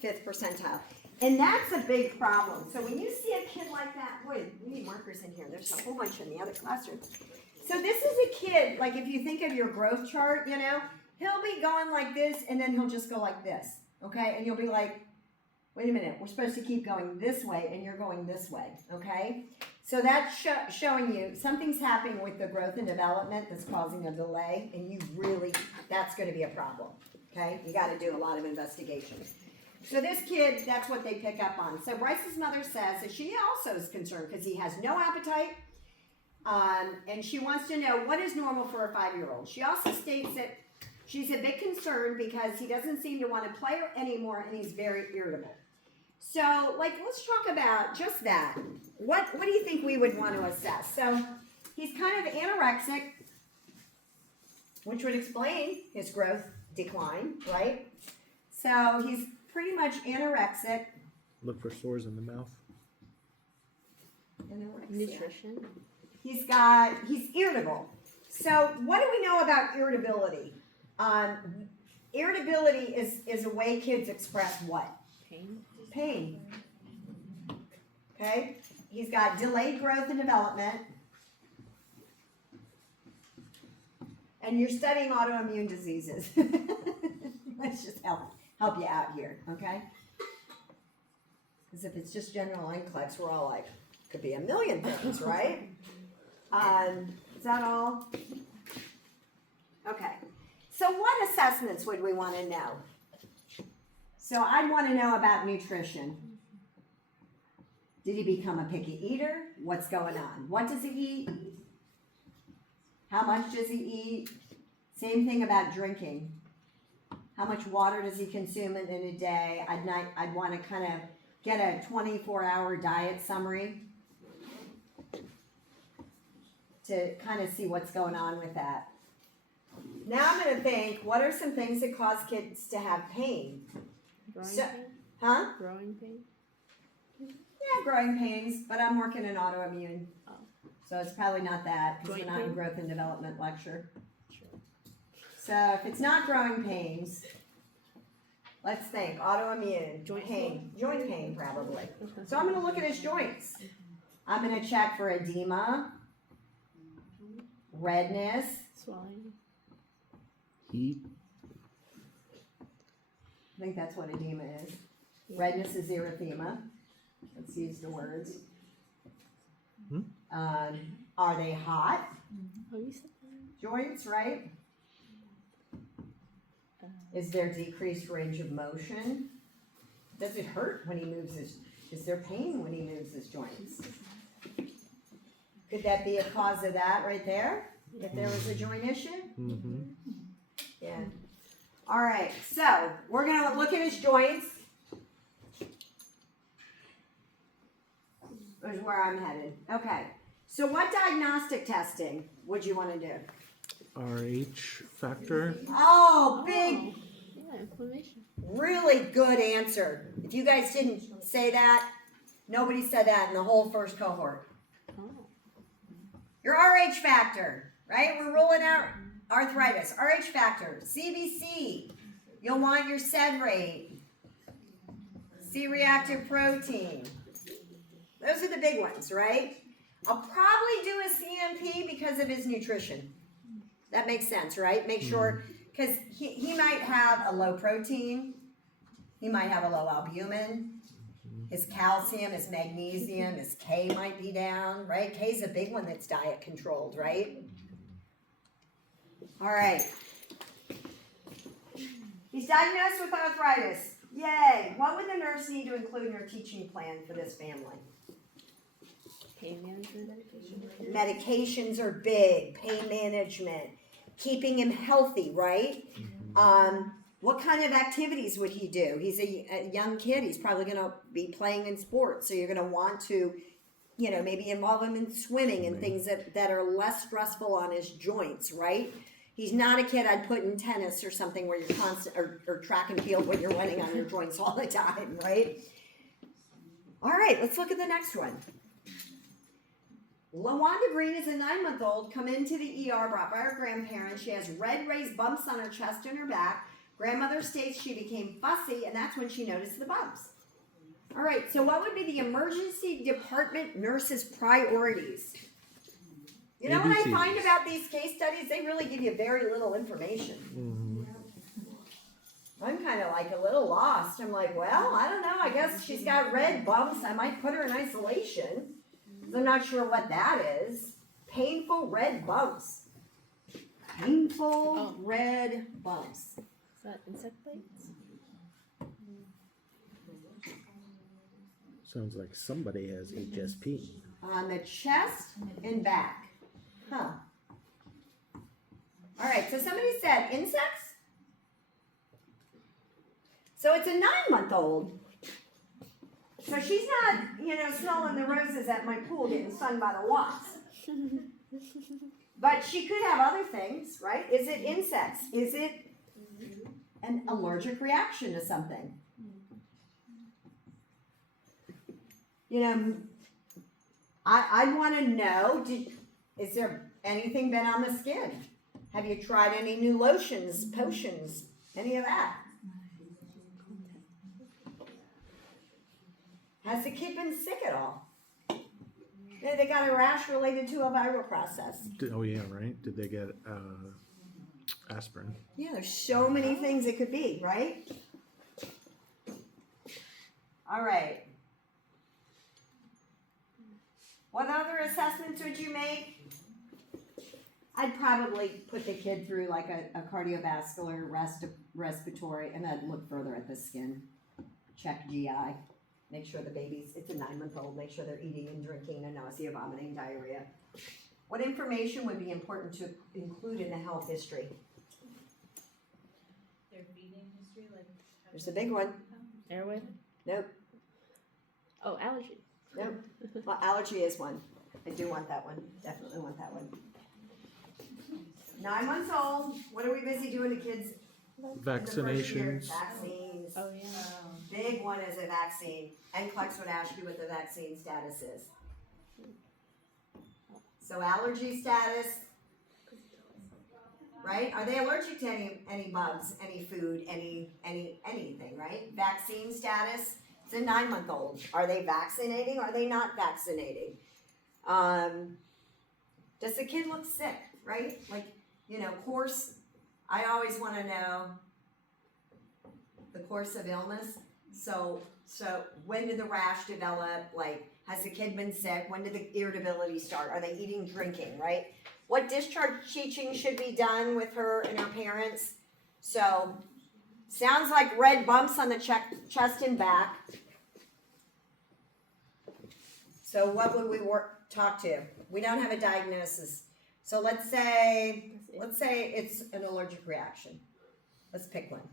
5th percentile. And that's a big problem. So when you see a kid like that, boy, we need markers in here. There's a whole bunch in the other classroom. So this is a kid, like if you think of your growth chart, he'll be going like this and then he'll just go like this, okay? And you'll be like, wait a minute, we're supposed to keep going this way and you're going this way, okay? So that's showing you something's happening with the growth and development that's causing a delay, and that's going to be a problem, okay? You got to do a lot of investigation. So this kid, that's what they pick up on. So Bryce's mother says that she also is concerned because he has no appetite, and she wants to know what is normal for a 5-year-old. She also states that she's a bit concerned because he doesn't seem to want to play anymore and he's very irritable. So, let's talk about just that. What do you think we would want to assess? So, he's kind of anorexic, which would explain his growth decline, right? So, he's pretty much anorexic. Look for sores in the mouth. Nutrition. He's irritable. So, what do we know about irritability? Irritability is a way kids express what? Pain. Okay? He's got delayed growth and development. And you're studying autoimmune diseases. Let's just help you out here, okay? Because if it's just general NCLEX, we're all like, could be a million things, right? Is that all? Okay. So what assessments would we want to know? So I'd want to know about nutrition. Did he become a picky eater? What's going on? What does he eat? How much does he eat? Same thing about drinking. How much water does he consume in a day? I'd want to kind of get a 24-hour diet summary to kind of see what's going on with that. Now I'm going to think, what are some things that cause kids to have pain? Growing So- pain? Huh? Growing pain? Yeah, growing pains, but I'm working in autoimmune. Oh. So it's probably not that, because we're Joint not in pain? growth and development lecture. Sure. So if it's not growing pains, let's think, autoimmune, Joint pain, joint pain probably. So I'm gonna look at his joints. I'm gonna check for edema, redness, Swelling. Heat. I think that's what edema is. Redness is erythema. Let's use the words. Hmm? Are they hot? Oh, you said that? Joints, right? Is there decreased range of motion? Does it hurt when he moves is there pain when he moves his joints? Could that be a cause of that right there? If there was a joint issue? Mm-hmm. Yeah. All right, so we're gonna look at his joints. There's where I'm headed. Okay. So what diagnostic testing would you want to do? RH factor. Oh, big, Oh, yeah, inflammation. really good answer. If you guys didn't say that, nobody said that in the whole first cohort. Oh. Your RH factor, right? We're ruling out arthritis. RH factor, CBC. You'll want your SED rate, C-reactive protein. Those are the big ones, right? I'll probably do a CMP because of his nutrition. That makes sense, right? Make sure, because he might have a low protein, he might have a low albumin, his calcium, his magnesium, his K might be down, right? K is a big one that's diet controlled, right? All right. He's diagnosed with arthritis. Yay! What would the nurse need to include in her teaching plan for this family? Pain management medication. Medications are big, pain management, keeping him healthy, right? What kind of activities would he do? He's a young kid. He's probably going to be playing in sports. So you're going to want to, maybe involve him in swimming and things that are less stressful on his joints, right? He's not a kid I'd put in tennis or something where you're constant, or track and field when you're running on your joints all the time, right? All right, let's look at the next one. LaWanda Green is a 9-month-old, come into the ER, brought by her grandparents. She has red raised bumps on her chest and her back. Grandmother states she became fussy, and that's when she noticed the bumps. All right, so what would be the emergency department nurse's priorities? You know what I ABCs. find about these case studies? They really give you very little information. Mm-hmm. I'm kind of like a little lost. I'm like, well, I don't know. I guess she's got red bumps. I might put her in isolation. I'm not sure what that is. Painful red bumps. Painful red bumps. Is that insect bites? Sounds like somebody has HSP. On the chest and back. Huh. All right, so somebody said insects? So it's a 9-month-old. So she's not, smelling the roses at my pool getting stung by the wasps. But she could have other things, right? Is it insects? Is it an allergic reaction to something? I'd want to know, is there anything been on the skin? Have you tried any new lotions, potions, any of that? Has the kid been sick at all? They got a rash related to a viral process. Oh yeah, right? Did they get aspirin? Yeah, there's so many things it could be, right? All right. What other assessments would you make? I'd probably put the kid through like a cardiovascular, respiratory, and then look further at the skin. Check GI. Make sure the baby's, it's a 9-month-old, make sure they're eating and drinking, no nausea, vomiting, diarrhea. What information would be important to include in the health history? Their feeding history, like. There's a big one. Airway? Nope. Oh, allergy. Nope. Well, allergy is one. I do want that one. Definitely want that one. 9 months old. What are we busy doing to kids? Vaccinations. Vaccines. Oh, yeah. Big one is a vaccine. NCLEX would ask you what the vaccine status is. So allergy status, right? Are they allergic to any bugs, any food, anything, right? Vaccine status. It's a 9-month-old. Are they vaccinating? Are they not vaccinating? Does the kid look sick, right? Like, course, I always want to know the course of illness. So when did the rash develop? Like, has the kid been sick? When did the irritability start? Are they eating, drinking, right? What discharge teaching should be done with her and her parents? So, sounds like red bumps on the chest and back. So what would we talk to? We don't have a diagnosis. So let's say it's an allergic reaction. Let's pick one.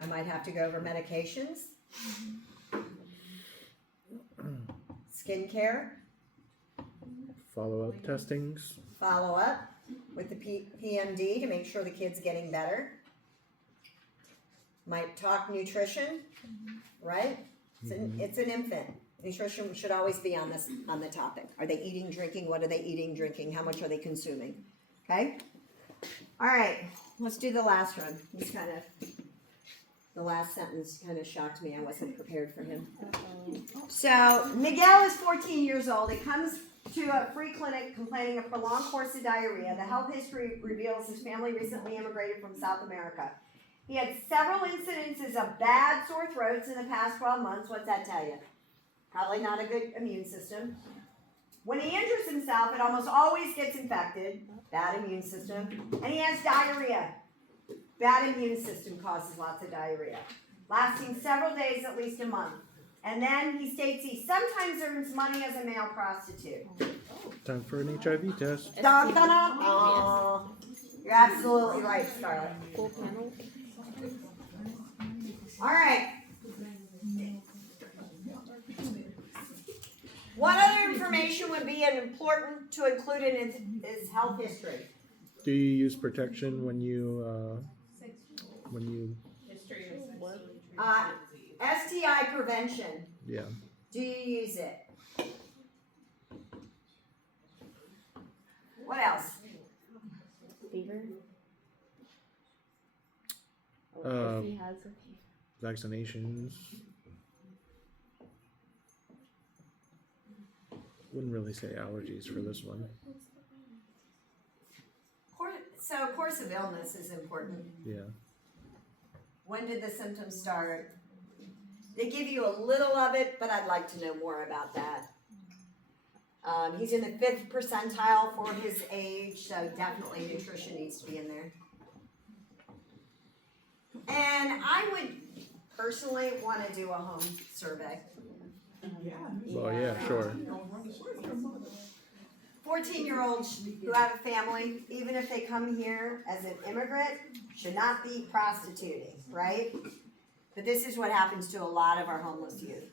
I might have to go over medications, skincare, Follow-up testings. follow up with the PMD to make sure the kid's getting better. Might talk nutrition, right? It's an infant. Nutrition should always be on the topic. Are they eating, drinking? What are they eating, drinking? How much are they consuming? Okay? All right, let's do the last one. The last sentence kind of shocked me. I wasn't prepared for him. So, Miguel is 14 years old. He comes to a free clinic complaining of prolonged course of diarrhea. The health history reveals his family recently immigrated from South America. He had several incidences of bad sore throats in the past 12 months. What's that tell you? Probably not a good immune system. When he injures himself, it almost always gets infected. Bad immune system. And he has diarrhea. Bad immune system causes lots of diarrhea. Lasting several days, at least a month. And then he states he sometimes earns money as a male prostitute. Time for an HIV test. Dun, dun, dun, dun. You're absolutely right, Scarlett. Full panel. All right. What other information would be important to include in his health history? Do you use protection when you History of What? STI prevention. yeah. Do you use it? What else? Fever? Um, If he has a Vaccinations. Wouldn't really say allergies for this one. So course of illness is important. Yeah. When did the symptoms start? They give you a little of it, but I'd like to know more about that. He's in the 5th percentile for his age, so definitely nutrition needs to be in there. And I would personally want to do a home survey. Well, yeah, sure. 14-year-olds who have a family, even if they come here as an immigrant, should not be prostituting, right? But this is what happens to a lot of our homeless youth.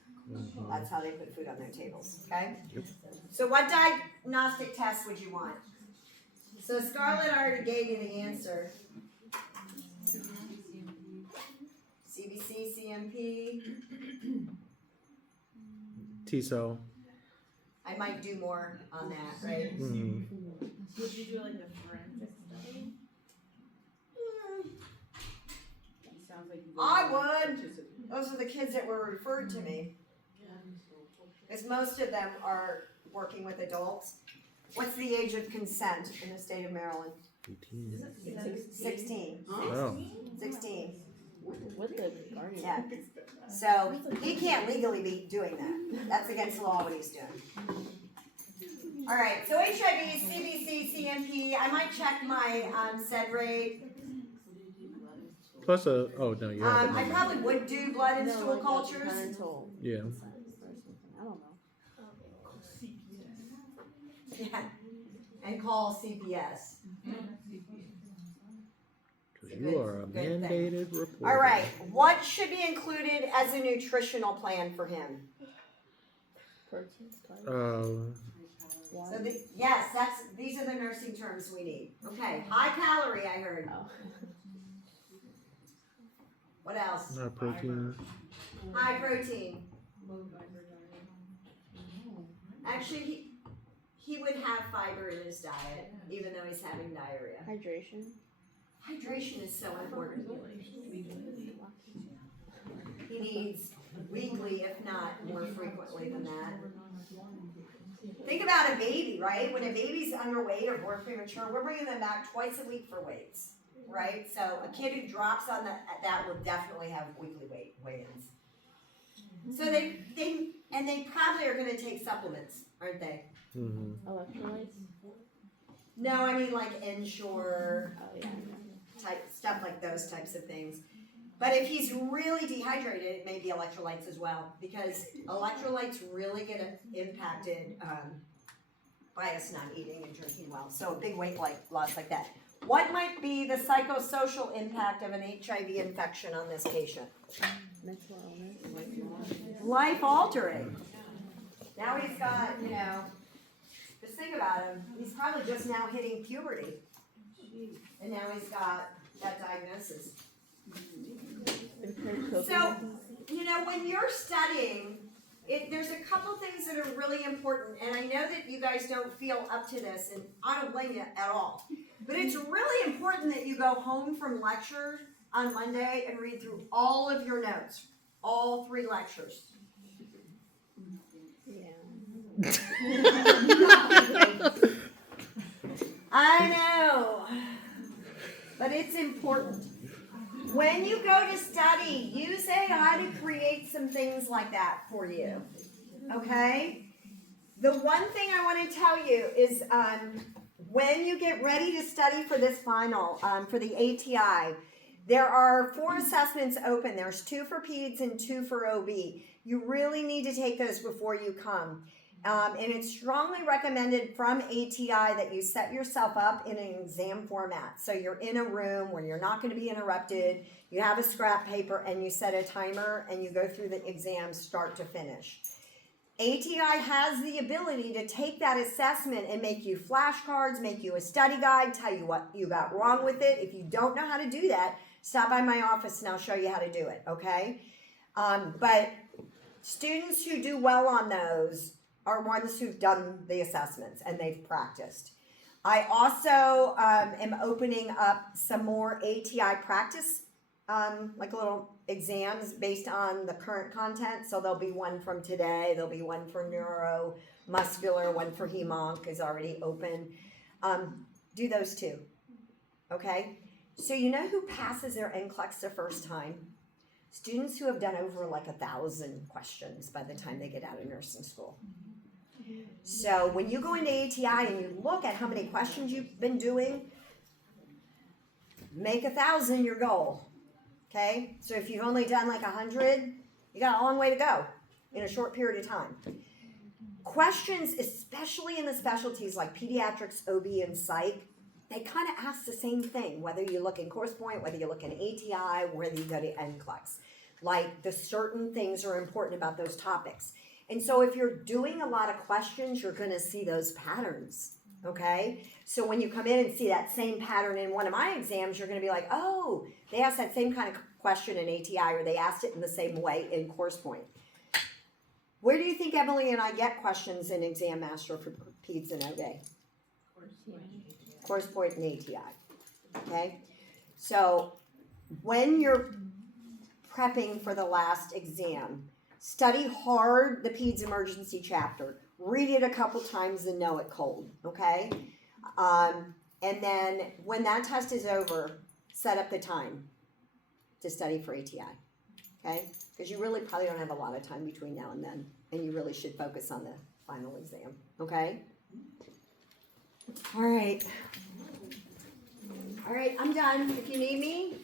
That's how they put food on their tables, okay? Yep. So what diagnostic test would you want? So Scarlett already gave you the answer. CBC, CMP. T-cell. I might do more on that, right? Mm-hmm. Would you do like a forensic study? Sounds like you I would. Those are the kids that were referred to me. Because most of them are working with adults. What's the age of consent in the state of Maryland? 18. 16. Oh. 16. With the guardian. Yeah. So he can't legally be doing that. That's against law what he's doing. All right. So HIV, CBC, CMP. I might check my SED rate. Plus oh no, you have it. I probably would do blood and stool cultures. Parental. Yeah. I don't know. Yeah. And call CPS. Because you are a Good thing. mandated reporter. All right. What should be included as a nutritional plan for him? Proteins, carbs. So these are the nursing terms we need. Okay. High calorie, I heard. Oh. What else? Protein. High protein. Actually, he would have fiber in his diet, even though he's having diarrhea. Hydration. Hydration is so important. He needs weekly, if not more frequently than that. Think about a baby, right? When a baby's underweight or born premature, we're bringing them back twice a week for weights, right? So a kid who drops on that will definitely have weekly weigh-ins. So they probably are going to take supplements, aren't they? Mm-hmm. Electrolytes. No, I mean like Ensure Oh yeah. type stuff, like those types of things. But if he's really dehydrated, it may be electrolytes as well, because electrolytes really get impacted by us not eating and drinking well. So a big weight loss like that. What might be the psychosocial impact of an HIV infection on this patient? Mental illness. Life altering. Now he's got, just think about him. He's probably just now hitting puberty. And now he's got that diagnosis. So, when you're studying, there's a couple things that are really important, and I know that you guys don't feel up to this, and I don't blame you at all. But it's really important that you go home from lecture on Monday and read through all of your notes, all 3 lectures. Yeah. I know, but it's important. When you go to study, use AI to create some things like that for you, okay? The one thing I want to tell you is when you get ready to study for this final, for the ATI, there are 4 assessments open. There's 2 for Peds and 2 for OB. You really need to take those before you come. And it's strongly recommended from ATI that you set yourself up in an exam format. So you're in a room where you're not going to be interrupted. You have a scrap paper and you set a timer and you go through the exam start to finish. ATI has the ability to take that assessment and make you flashcards, make you a study guide, tell you what you got wrong with it. If you don't know how to do that, stop by my office and I'll show you how to do it, okay? But students who do well on those are ones who've done the assessments and they've practiced. I also am opening up some more ATI practice, like little exams based on the current content. So there'll be one from today, there'll be one for neuromuscular, one for hemonc is already open. Do those 2, okay? So you know who passes their NCLEX the first time? Students who have done over like 1,000 questions by the time they get out of nursing school. So when you go into ATI and you look at how many questions you've been doing, make 1,000 your goal. Okay, so if you've only done like 100, you got a long way to go in a short period of time. Questions, especially in the specialties like pediatrics, OB, and psych, they kind of ask the same thing, whether you look in course point, whether you look in ATI, whether you go to NCLEX. Like the certain things are important about those topics. And so if you're doing a lot of questions, you're gonna see those patterns, okay? So when you come in and see that same pattern in one of my exams, you're gonna be like, oh, they asked that same kind of question in ATI, or they asked it in the same way in course point. Where do you think Emily and I get questions in Exam Master for Peds and OB? Course point and ATI, okay? So when you're prepping for the last exam, study hard the Peds emergency chapter. Read it a couple times and know it cold, okay? And then when that test is over, set up the time to study for ATI, okay? Because you really probably don't have a lot of time between now and then, and you really should focus on the final exam, okay? All right. All right, I'm done. If you need me,